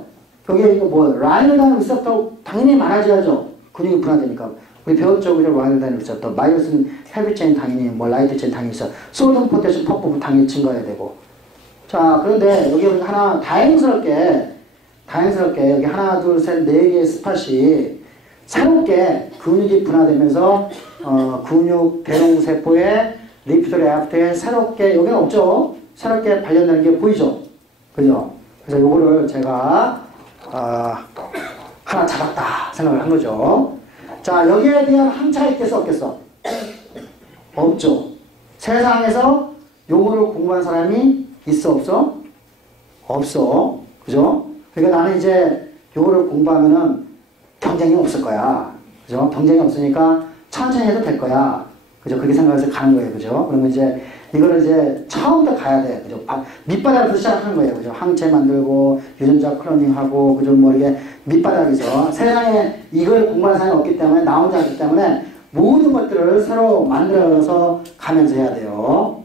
여기 이거 뭐 라이노다인 리셉터 당연히 많아져야죠. 근육이 분화되니까. 우리 배웠죠. 그죠? 라이노다인 리셉터, 마이오신 헤비체인 당연히, 뭐 라이트 체인 당연히 있어. 소듐 포테슘 펌프 당연히 증가해야 되고. 자, 그런데 여기 우리 하나 다행스럽게 여기 하나, 둘, 셋, 네 개의 스팟이 새롭게 근육이 분화되면서 근육 대롱세포의 리프트레프트에 새롭게, 여기는 없죠? 새롭게 발견되는 게 보이죠? 그죠? 그래서 요거를 제가 하나 잡았다 생각을 한 거죠. 자, 여기에 대한 항차가 있겠어 없겠어? 없죠. 세상에서 요거를 공부한 사람이 있어 없어? 없어. 그죠? 그러니까 나는 이제 요거를 공부하면은 경쟁이 없을 거야. 그죠? 경쟁이 없으니까 천천히 해도 될 거야. 그죠? 그렇게 생각해서 가는 거예요. 그죠? 그러면 이제 이거를 이제 처음부터 가야 돼. 그죠? 밑바닥에서 시작하는 거예요. 그죠? 항체 만들고, 유전자 클로닝하고, 그죠? 뭐 이렇게 밑바닥에서 세상에 이걸 공부하는 사람이 없기 때문에, 나 혼자 하기 때문에 모든 것들을 새로 만들어서 가면서 해야 돼요.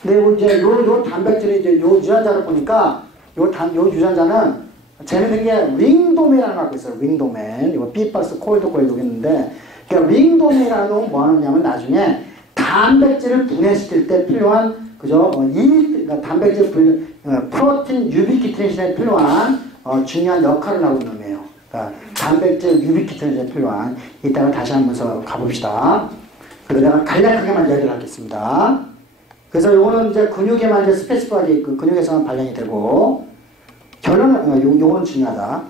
근데 이제 요 단백질이 이제 요 유전자를 보니까 요 유전자는 재밌는 게 링도멘을 갖고 있어요. 링도멘. 이거 삐박스 코일도 있는데 그러니까 링도메이라는 건 뭐 하느냐면 나중에 단백질을 분해시킬 때 필요한 그죠? 그러니까 단백질 프로틴 유비키트린에 필요한 중요한 역할을 하고 있는 놈이에요. 그러니까 단백질 유비키트린에 필요한 이따가 다시 한번 가봅시다. 그래서 내가 간략하게만 이야기를 하겠습니다. 그래서 요거는 이제 근육에만 이제 스페시프하게 있고 근육에서만 발현이 되고 결론은 요거는 중요하다.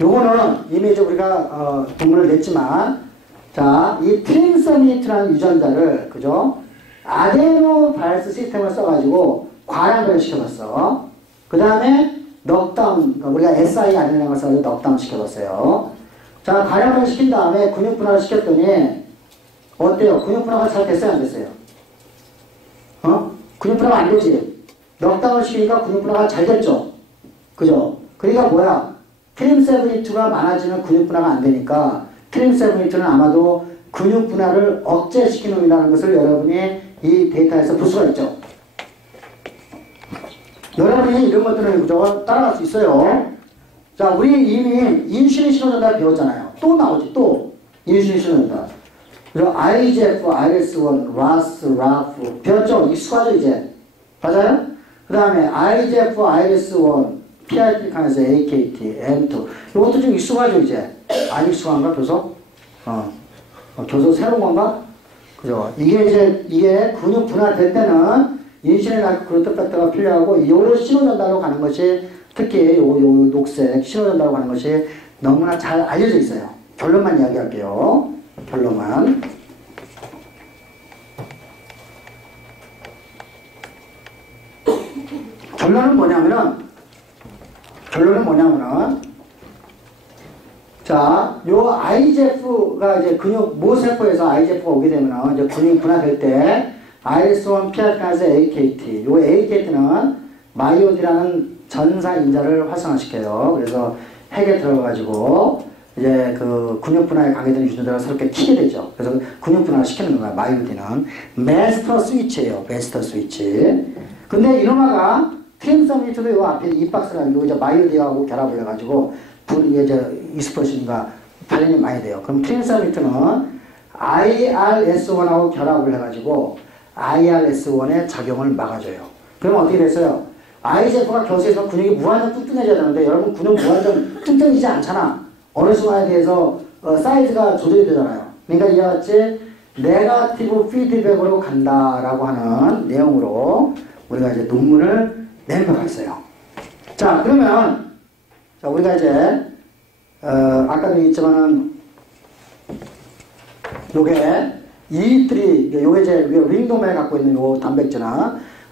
요거는 이미 이제 우리가 동물을 냈지만 자, 이 트랜스미트라는 유전자를 그죠? 아데노바이러스 시스템을 써가지고 과량을 시켜봤어. 그 다음에 넉다운, 그러니까 우리가 siRNA라는 걸 써가지고 넉다운 시켜봤어요. 자, 과량을 시킨 다음에 근육 분할을 시켰더니 어때요? 근육 분할가 잘 됐어요, 안 됐어요? 근육 분할가 안 되지. 넉다운을 시키니까 근육 분할가 잘 됐죠. 그죠? 그러니까 뭐야? 트림722가 많아지면 근육 분할가 안 되니까 트림722는 아마도 근육 분할을 억제시키는 놈이라는 것을 여러분이 이 데이터에서 볼 수가 있죠. 여러분이 이런 것들을 무조건 따라갈 수 있어요. 자, 우리 이미 인슐린 신호전달 배웠잖아요. 또 나오지, 또. 인슐린 신호전달. 그리고 IGF, IRS1, RAS, RAF 배웠죠? 익숙하죠, 이제? 맞아요? 그 다음에 IGF, IRS1, PI3 AKT, M2. 이것도 좀 익숙하죠, 이제? 안 익숙한가, 교소? 교소 새로운 건가? 그죠? 이게 근육 분할될 때는 인슐린하고 그루트 팩터가 필요하고, 요 신호전달로 가는 것이, 특히 요 녹색 신호전달로 가는 것이 너무나 잘 알려져 있어요. 결론만 이야기할게요. 결론만. 결론은 뭐냐면은, 자, 요 IGF가 이제 근육 모세포에서 IGF가 오게 되면 이제 근육 분할될 때 IS1, PRK에서 AKT, 요 AKT는 마이오디라는 전사 인자를 활성화시켜요. 그래서 핵에 들어가가지고 이제 그 근육 분할에 관계되는 유전자가 새롭게 키게 되죠. 그래서 근육 분할을 시키는 거야. 마이오디는 마스터 스위치예요. 마스터 스위치. 근데 이놈아가 트랜스미터도 요 앞에 이 박스가 요 이제 마이오디하고 결합을 해가지고 이제 이스퍼신과 발현이 많이 돼요. 그럼 트랜스미터는 IRS1하고 결합을 해가지고 IRS1의 작용을 막아줘요. 그럼 어떻게 됐어요? IGF가 교수에서 근육이 무한정 뚱뚱해져야 되는데 여러분 근육 무한정 뚱뚱해지지 않잖아. 어느 순간에 대해서 사이즈가 조절이 되잖아요. 그러니까 이와 같이 네거티브 피드백으로 간다라고 하는 내용으로 우리가 이제 논문을 낸 거가 있어요. 자, 그러면 자, 우리가 이제 아까도 있지만은 요게 E3 요게 이제 링도메에 갖고 있는 요 단백질은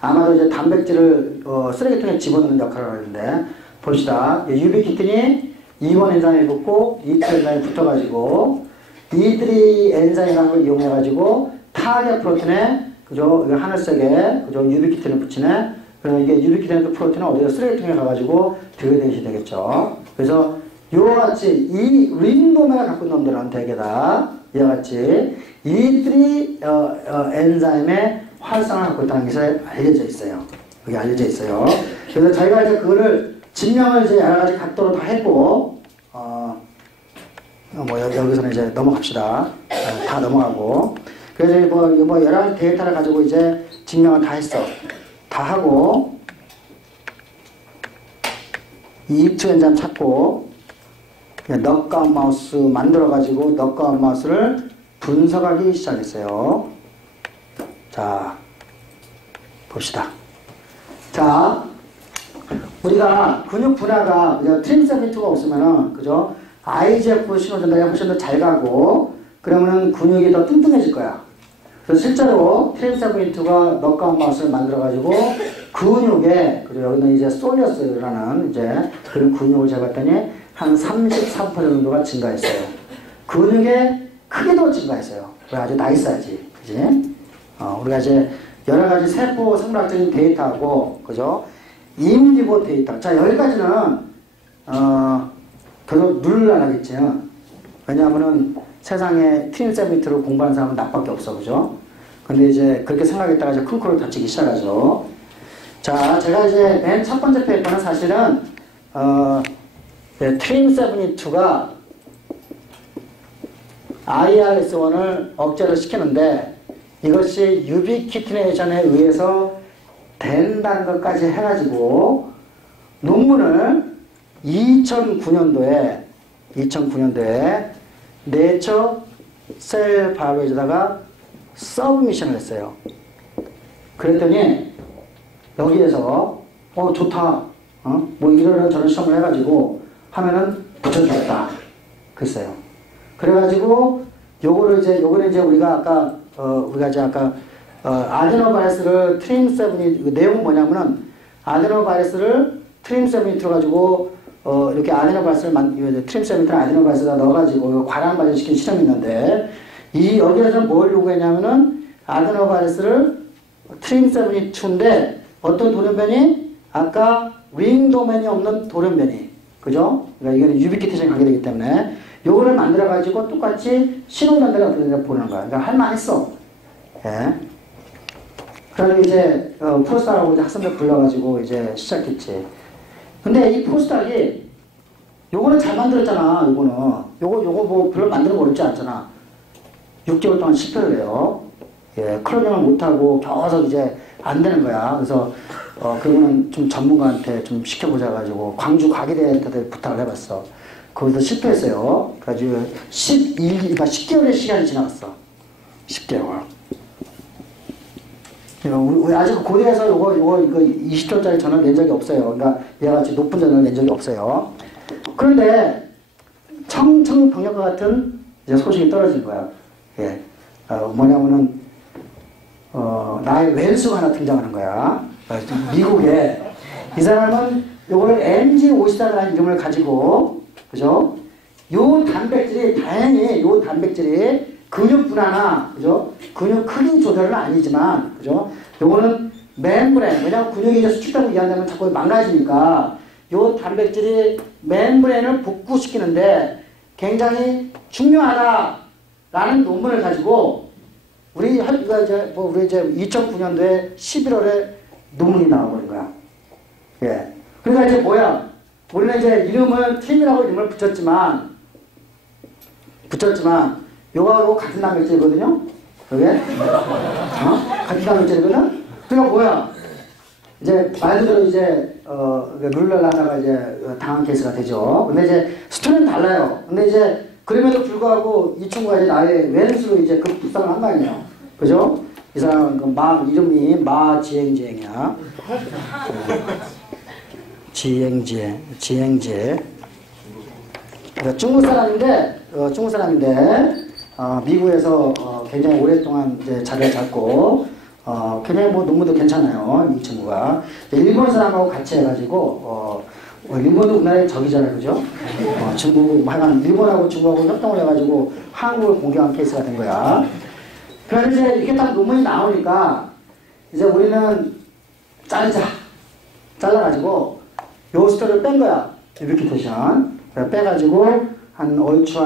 아마도 이제 단백질을 쓰레기통에 집어넣는 역할을 하는데 봅시다. 유비키틴이 E1 엔자임에 붙고 E2 엔자임에 붙어가지고 E3 엔자임이라는 걸 이용해가지고 타겟 프로틴에 그죠? 하늘색에 그죠? 유비키틴을 붙이네. 그럼 이게 유비키틴 프로틴은 어디가 쓰레기통에 가가지고 디그레이션이 되겠죠. 그래서 요와 같이 이 린도메가 갖고 있는 놈들은 대개다 이와 같이 E3 엔자임의 활성을 갖고 있다는 것이 알려져 있어요. 그게 알려져 있어요. 그래서 저희가 이제 그거를 증명을 이제 여러 가지 각도로 다 했고, 여기서는 이제 넘어갑시다. 다 넘어가고. 그래서 뭐 여러 가지 데이터를 가지고 이제 증명을 다 했어. 다 하고, E2 엔자임 찾고, 넉아웃 마우스 만들어가지고 넉아웃 마우스를 분석하기 시작했어요. 자, 봅시다. 자, 우리가 근육 분화가 트림세미트가 없으면은 그죠? IGF 신호전달이 훨씬 더 잘 가고 그러면은 근육이 더 뚱뚱해질 거야. 그래서 실제로 트림세미트가 넉아웃 마우스를 만들어가지고 근육에 그리고 여기는 이제 솔리어스라는 이제 그런 근육을 재봤더니 한 33% 정도가 증가했어요. 근육의 크기도 증가했어요. 아주 나이스하지, 그지? 우리가 이제 여러 가지 세포 생물학적인 데이터하고, 그죠? 인비보 데이터. 자, 여기까지는, 별로 누를 안 하겠죠. 왜냐하면은 세상에 트림세미트를 공부하는 사람은 나밖에 없어, 그죠? 근데 이제 그렇게 생각했다가 이제 큰 코를 다치기 시작하죠. 자, 제가 이제 맨 첫 번째 페이퍼는 사실은, 트림72가 IRS1을 억제를 시키는데 이것이 유비키티네이션에 의해서 된다는 것까지 해가지고 논문을 2009년도에 네이처 셀 바이올로지에다가 서브미션을 했어요. 그랬더니 여기에서 좋다, 뭐 이런 저런 시험을 해가지고 하면은 붙여주겠다 그랬어요. 그래가지고 요거는 이제 우리가 아데노바이러스를 트림7이 내용은 뭐냐면은 아데노바이러스를 트림7이 들어가지고 이렇게 아데노바이러스를 트림7을 아데노바이러스에다 넣어가지고 과량 발전시킨 실험이 있는데 여기에서 뭘 요구했냐면은 아데노바이러스를 트림7이2인데 어떤 돌연변이 아까 링 도면이 없는 돌연변이, 그죠? 그러니까 이거는 유비키티션 관계되기 때문에 요거를 만들어가지고 똑같이 신호 전달을 어떻게 보는 거야. 그러니까 할만했어. 예. 그래서 이제 포스닥하고 학생들 불러가지고 이제 시작했지. 근데 이 포스닥이 요거는 잘 만들었잖아. 요거 뭐 별로 만드는 거 어렵지 않잖아. 6개월 동안 실패를 해요. 예, 클로닝을 못하고 겨워서 이제 안 되는 거야. 그래서 그거는 좀 전문가한테 좀 시켜보자 가지고 광주 과기대한테 부탁을 해봤어. 거기서 실패했어요. 그래가지고 10개월의 시간이 지나갔어. 10개월. 우리 아직 고대에서 이거 20초짜리 전화를 낸 적이 없어요. 그러니까 얘가 같이 높은 전화를 낸 적이 없어요. 그런데 청청병력과 같은 이제 소식이 떨어진 거야. 예. 뭐냐면은 나의 왼수가 하나 등장하는 거야. 미국에 이 사람은 요걸 MG54라는 이름을 가지고, 그죠? 요 단백질이 다행히 요 단백질이 근육 분화나, 그죠? 근육 크기 조절은 아니지만, 그죠? 요거는 멤브레인, 왜냐면 근육이 이제 수축되고 이완되면 자꾸 망가지니까 요 단백질이 멤브레인을 복구시키는데 굉장히 중요하다라는 논문을 가지고 우리 이제 2009년도에 11월에 논문이 나와버린 거야. 예. 그러니까 이제 뭐야? 우리는 이제 이름을 팀이라고 이름을 붙였지만 요거하고 같은 단백질이거든요. 그게? 같은 단백질이거든. 그러니까 뭐야? 이제 말 그대로 이제 룰러를 하다가 이제 당한 케이스가 되죠. 근데 이제 스토리는 달라요. 근데 이제 그럼에도 불구하고 이 친구가 이제 나의 왼수로 이제 그 불쌍을 한 거 아니에요. 그죠? 이 사람은 이름이 마지행지행이야. 지행지행. 중국 사람인데, 미국에서 굉장히 오랫동안 이제 자리를 잡고, 굉장히 뭐 논문도 괜찮아요. 이 친구가. 일본 사람하고 같이 해가지고, 일본도 우리나라의 적이잖아요. 그죠? 중국, 하여간 일본하고 중국하고 협동을 해가지고 한국을 공격한 케이스가 된 거야. 그래서 이제 이렇게 딱 논문이 나오니까, 이제 우리는 잘라가지고, 요 스토리를 뺀 거야. 유비키테이션. 빼가지고, 얼추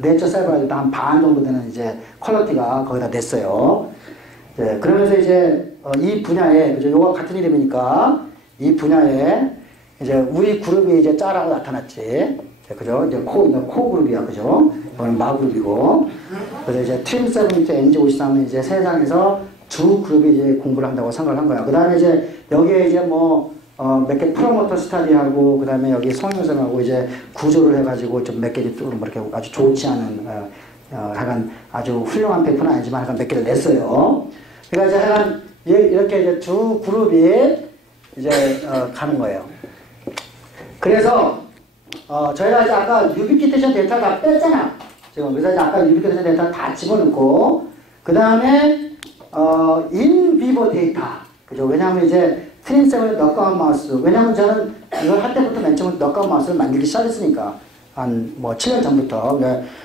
네이처 셀바이올로지도 한 반 정도 되는 이제 퀄리티가 거기다 냈어요. 네, 그러면서 이제, 이 분야에, 그죠? 요거 같은 이름이니까, 이 분야에, 이제 우리 그룹이 이제 짜라고 나타났지. 네, 그죠? 이제 코 그룹이야. 그죠? 이거는 마 그룹이고. 그래서 이제 트림7 NG53은 이제 세상에서 주 그룹이 이제 공부를 한다고 생각을 한 거야. 그 다음에 이제 여기에 이제 몇 개 프로모터 스타디하고, 그 다음에 여기 성형선하고 이제 구조를 해가지고 좀 몇 개 좀 이렇게 아주 좋지 않은, 하여간 아주 훌륭한 페이퍼는 아니지만 하여간 몇 개를 냈어요. 그러니까 이제 하여간 이렇게 이제 두 그룹이 이제, 가는 거예요. 그래서, 저희가 이제 아까 유비키테이션 데이터 다 뺐잖아. 지금. 그래서 이제 아까 유비키테이션 데이터 다 집어넣고, 그 다음에, 인비버 데이터. 그죠? 왜냐하면 이제, 트림7의 넉아웃 마우스. 왜냐면 저는 이걸 할 때부터 맨 처음 넉아웃 마우스를 만들기 시작했으니까. 한 7년 전부터.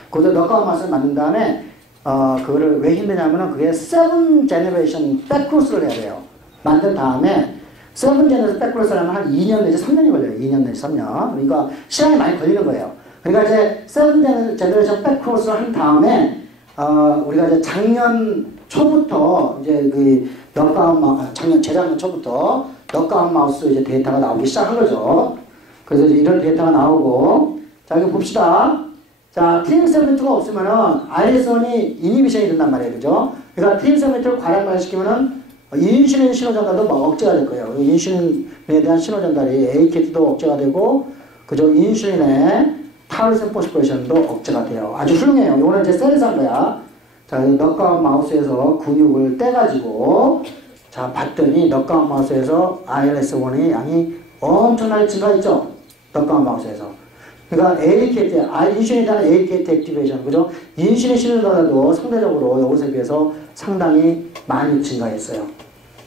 그것도 넉아웃 마우스를 만든 다음에, 그거를 왜 힘드냐면은 그게 7 제너레이션 백크로스를 해야 돼요. 만든 다음에, 7 제너레이션 백크로스를 하면 한 2년 내지 3년이 걸려요. 2년 내지 3년. 그러니까 시간이 많이 걸리는 거예요. 그러니까 이제 7 제너레이션 백크로스를 한 다음에, 우리가 이제 작년 초부터 이제 재작년 초부터 넉아웃 마우스 이제 데이터가 나오기 시작한 거죠. 그래서 이제 이런 데이터가 나오고, 자, 이거 봅시다. 자, TM72가 A2T2가 없으면은 IS1이 이니비션이 된단 말이에요. 그죠? 그러니까 트랜스미터를 과량화시키면은 인슐린 신호 전달도 막 억제가 될 거예요. 인슐린에 대한 신호 전달이 AKT도 억제가 되고, 그죠? 인슐린의 타우리신 포스포레이션도 억제가 돼요. 아주 훌륭해요. 이거는 이제 셀에서 한 거야. 자, 넉가운 마우스에서 근육을 떼가지고, 자, 봤더니 넉가운 마우스에서 ILS1의 양이 엄청나게 증가했죠? 넉가운 마우스에서. 그러니까 AKT, 인슐린에 대한 AKT 액티베이션, 그죠? 인슐린 신호 전달도 상대적으로 여기서 비해서 상당히 많이 증가했어요.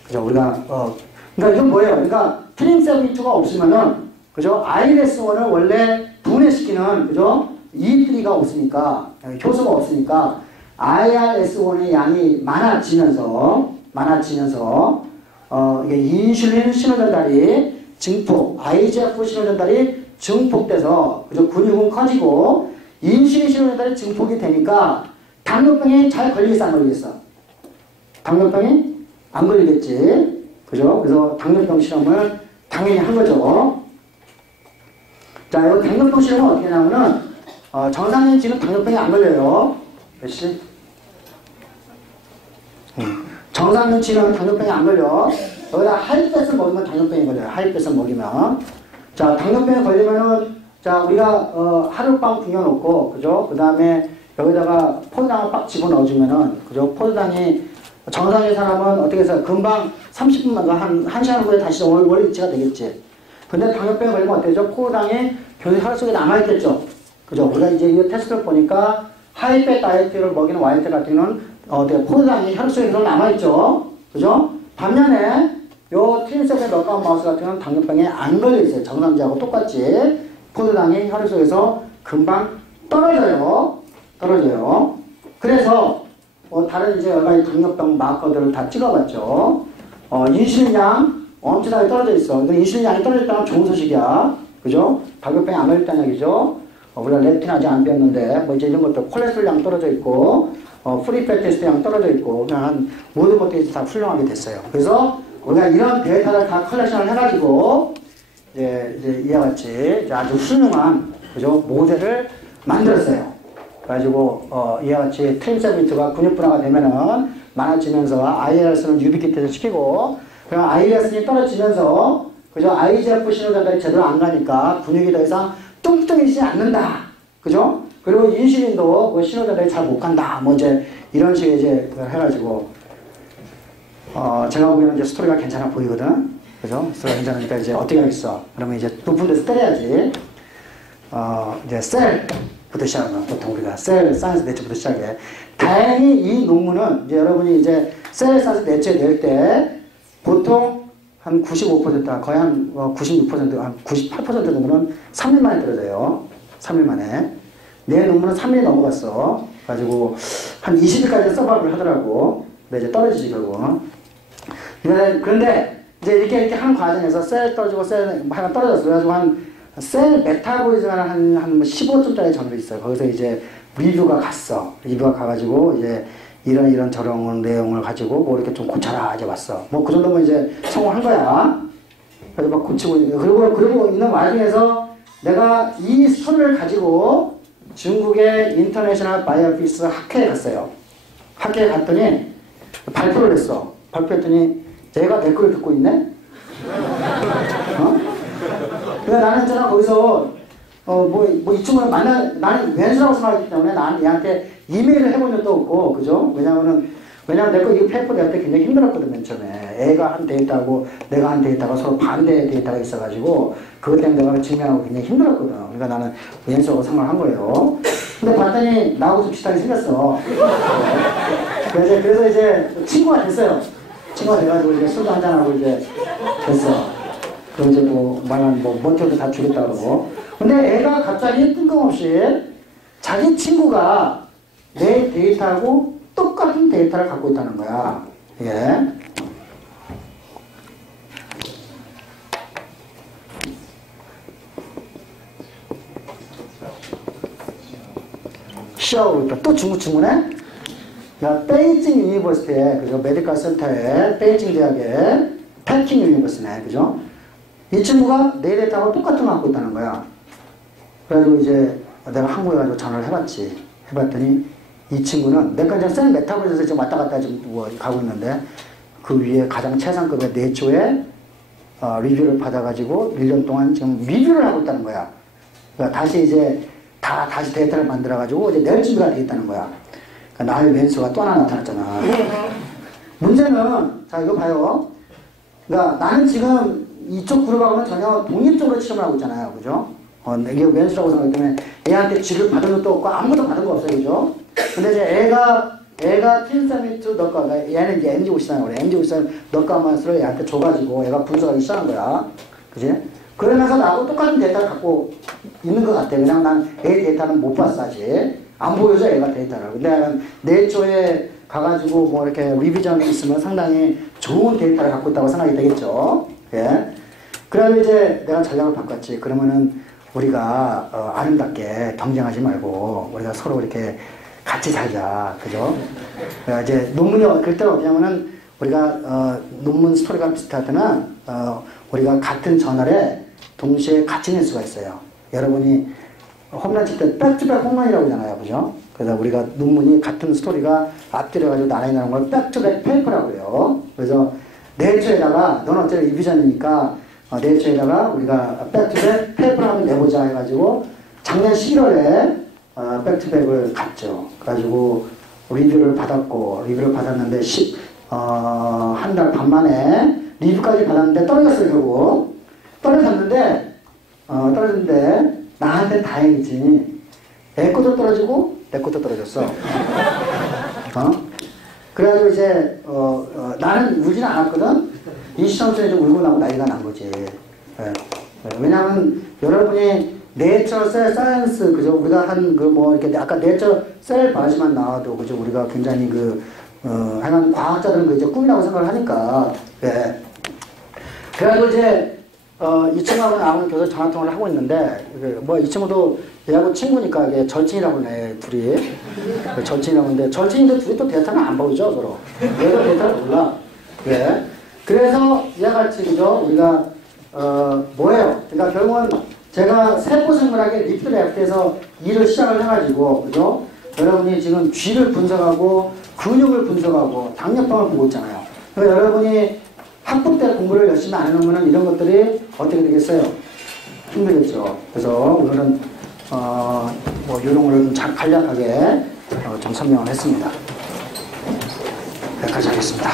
그죠? 우리가, 그러니까 이건 뭐예요? 그러니까 트림세븐2가 없으면은, 그죠? ILS1을 원래 분해시키는, 그죠? E3가 없으니까, 효소가 없으니까, IRS1의 양이 많아지면서, 이게 인슐린 신호 전달이 증폭, IGF 신호 전달이 증폭돼서, 그죠? 근육은 커지고, 인슐린 신호 전달이 증폭이 되니까, 당뇨병이 잘 걸리겠어, 안 걸리겠어? 당뇨병이 안 걸리겠지. 그죠? 그래서 당뇨병 실험을 당연히 한 거죠. 자, 이 당뇨병 실험은 어떻게 하냐면은, 정상인지는 당뇨병이 안 걸려요. 몇 시? 정상인치는 당뇨병이 안 걸려. 여기다 하이패스를 먹이면 당뇨병이 걸려요. 하이패스를 먹이면. 자, 당뇨병이 걸리면은, 자, 우리가, 하룻밤 굶겨놓고, 그죠? 그 다음에 여기다가 포도당을 빡 집어넣어주면은, 그죠? 포도당이 정상인 사람은 어떻게 해서 금방 30분만 더 한 시간 후에 다시 원래 위치가 되겠지. 근데 당뇨병에 걸리면 어때죠? 포도당이 계속 혈액 속에 남아있겠죠. 그죠? 우리가 이제 이 테스트를 보니까 하이패 다이어트를 먹이는 와인트 같은 경우는 포도당이 혈액 속에 계속 남아있죠. 그죠? 반면에 요 트림세븐 넉가운 마우스 같은 경우는 당뇨병에 안 걸려있어요. 정상지하고 똑같이. 포도당이 혈액 속에서 금방 떨어져요. 그래서 다른 이제 여러 가지 당뇨병 마커들을 다 찍어봤죠. 인슐린 양 엄청나게 떨어져 있어. 근데 인슐린 양이 떨어졌다는 좋은 소식이야. 그죠? 당뇨병이 안 걸렸다는 얘기죠. 우리가 렙틴 아직 안 배웠는데, 뭐 이제 이런 것들, 콜레스테롤 양 떨어져 있고, 프리패티스트 양 떨어져 있고, 그냥 한 모든 것들이 다 훌륭하게 됐어요. 그래서 우리가 이런 데이터를 다 컬렉션을 해가지고, 이제 이와 같이 아주 훌륭한, 그죠? 모델을 만들었어요. 그래가지고, 이와 같이 트림세븐2가 근육 분화가 되면은 많아지면서 ILS는 유비키티를 시키고, 그럼 ILS이 떨어지면서, 그죠? IGF 신호 전달이 제대로 안 가니까 근육이 더 이상 뚱뚱해지지 않는다. 그죠? 그리고 인슐린도 그 신호 전달이 잘 못 간다. 뭐 이제 이런 식의 이제 해가지고, 제가 보기에는 이제 스토리가 괜찮아 보이거든. 그죠? 스토리가 괜찮으니까 이제 어떻게 하겠어? 그러면 이제 높은 데서 때려야지. 이제 셀부터 시작하면 보통 우리가 셀 사이언스 네처부터 시작해. 다행히 이 논문은 이제 여러분이 이제 셀 사이언스 네처에 낼 때 보통 한 95%, 거의 한 96%, 한 98% 정도는 3일 만에 떨어져요. 3일 만에. 내 논문은 3일이 넘어갔어. 가지고 한 20일까지 서바이벌을 하더라고. 근데 이제 떨어지지 결국. 그런데 이제 이렇게 한 과정에서 셀 떨어지고 셀 하나 떨어졌어. 그래가지고 한 셀 메타보이즈가 한 15점짜리 저널이 있어요. 거기서 이제 리뷰가 갔어. 리뷰가 가가지고 이제 이런 저런 내용을 가지고 뭐 이렇게 좀 고쳐라 이제 왔어. 뭐 그 정도면 이제 성공한 거야. 그래서 막 고치고 그리고 있는 와중에서 내가 이 스토리를 가지고 중국의 인터내셔널 바이오피스 학회에 갔어요. 학회에 갔더니 발표를 했어. 발표했더니 얘가 내 걸 듣고 있네? 그래 나는 있잖아 거기서 이 친구를 나는 왼수라고 생각했기 때문에 나는 얘한테 이메일을 해본 적도 없고, 그죠? 왜냐면 내 거 이 페이퍼 낼 때 굉장히 힘들었거든, 맨 처음에. 애가 한 데이터하고 내가 한 데이터가 서로 반대의 데이터가 있어가지고, 그것 때문에 내가 증명하고 굉장히 힘들었거든. 그러니까 나는 왼수라고 생각을 한 거예요. 근데 봤더니 나하고 좀 비슷하게 생겼어. 그래서 이제 친구가 됐어요. 친구가 돼가지고 이제 술도 한잔하고 이제 됐어. 그래서 이제 말하는 먼저도 다 주겠다 그러고. 근데 애가 갑자기 뜬금없이 자기 친구가 내 데이터하고 똑같은 데이터를 갖고 있다는 거야. 예. 또 중문에 베이징 유니버시티에, 그죠? 메디컬 센터에, 베이징 대학에, 패킹 유니버시티네, 그죠? 이 친구가 내 데이터하고 똑같은 거 갖고 있다는 거야. 그래가지고 이제 내가 한국에 가지고 전화를 해봤지. 해봤더니 이 친구는 내가 이제 셀 메타볼에서 지금 왔다 갔다 지금 뭐 가고 있는데 그 위에 가장 최상급의 내초에 리뷰를 받아가지고 1년 동안 지금 리뷰를 하고 있다는 거야. 그러니까 다시 이제 다시 데이터를 만들어가지고 이제 낼 준비가 돼 있다는 거야. 그러니까 나의 왼수가 또 하나 나타났잖아. 문제는 자 이거 봐요. 그러니까 나는 지금 이쪽 그룹하고는 전혀 독립적으로 치료를 하고 있잖아요, 그죠? 이게 왼수라고 생각하기 때문에 애한테 쥐를 받은 것도 없고 아무것도 받은 거 없어요, 그죠? 근데 이제 애가 팀사미트 너가 얘는 이제 NG 오시잖아요. 우리 NG 오시잖아요. 너가 맛을 얘한테 줘가지고 애가 분석하기 시작한 거야. 그지? 그러면서 나하고 똑같은 데이터를 갖고 있는 것 같아. 그냥 난 애 데이터는 못 봤어, 아직. 안 보여줘, 애가 데이터를. 근데 내초에 가가지고 뭐 이렇게 리비전이 있으면 상당히 좋은 데이터를 갖고 있다고 생각이 되겠죠. 예. 그래서 이제 내가 전략을 바꿨지. 그러면은 우리가 아름답게 경쟁하지 말고 우리가 서로 이렇게 같이 살자. 그죠? 이제 논문이 그럴 때는 어디냐면은 우리가 논문 스토리가 비슷할 때는 우리가 같은 저널에 동시에 같이 낼 수가 있어요. 여러분이 홈런 칠 때 백투백 홈런이라고 하잖아요. 그죠? 그래서 우리가 논문이 같은 스토리가 앞뒤로가지고 나란히 나는 걸 백투백 페이퍼라고 해요. 그래서 내일초에다가 너는 어차피 리비전이니까 내일초에다가 우리가 백투백 페이퍼를 한번 내보자 해가지고 작년 11월에 백투백을 갔죠. 그래가지고 리뷰를 받았는데 한 달 반 만에 리뷰까지 받았는데 떨어졌어요. 결국 떨어졌는데 나한테 다행이지. 내 것도 떨어지고 내 것도 떨어졌어. 그래가지고 이제 나는 울지는 않았거든. 이 시점에서 좀 울고 나고 난리가 난 거지. 네. 왜냐하면 여러분이 네이처 셀 사이언스, 그죠? 우리가 한 그 뭐 이렇게 아까 네이처 셀 바지만 나와도 그죠? 우리가 굉장히 하여간 과학자들은 그 이제 꿈이라고 생각을 하니까. 예. 그래가지고 이제 이 친구하고 나하고는 계속 전화통화를 하고 있는데 뭐 이 친구도 얘하고 친구니까 이게 절친이라고 해 둘이. 절친이라고 하는데 절친인데 둘이 또 데이터는 안 보이죠 서로. 얘가 데이터를 몰라. 예. 그래서 얘같이 그죠? 우리가 뭐예요? 그러니까 결국은 제가 세포생물학의 리프트 레프트에서 일을 시작을 해가지고 그죠? 여러분이 지금 쥐를 분석하고 근육을 분석하고 당뇨병을 보고 있잖아요. 그러니까 여러분이 학부 때 공부를 열심히 안 해놓으면 이런 것들이 어떻게 되겠어요? 힘들겠죠. 그래서 오늘은 뭐 이런 걸 잘 간략하게 좀 설명을 했습니다. 여기까지 하겠습니다.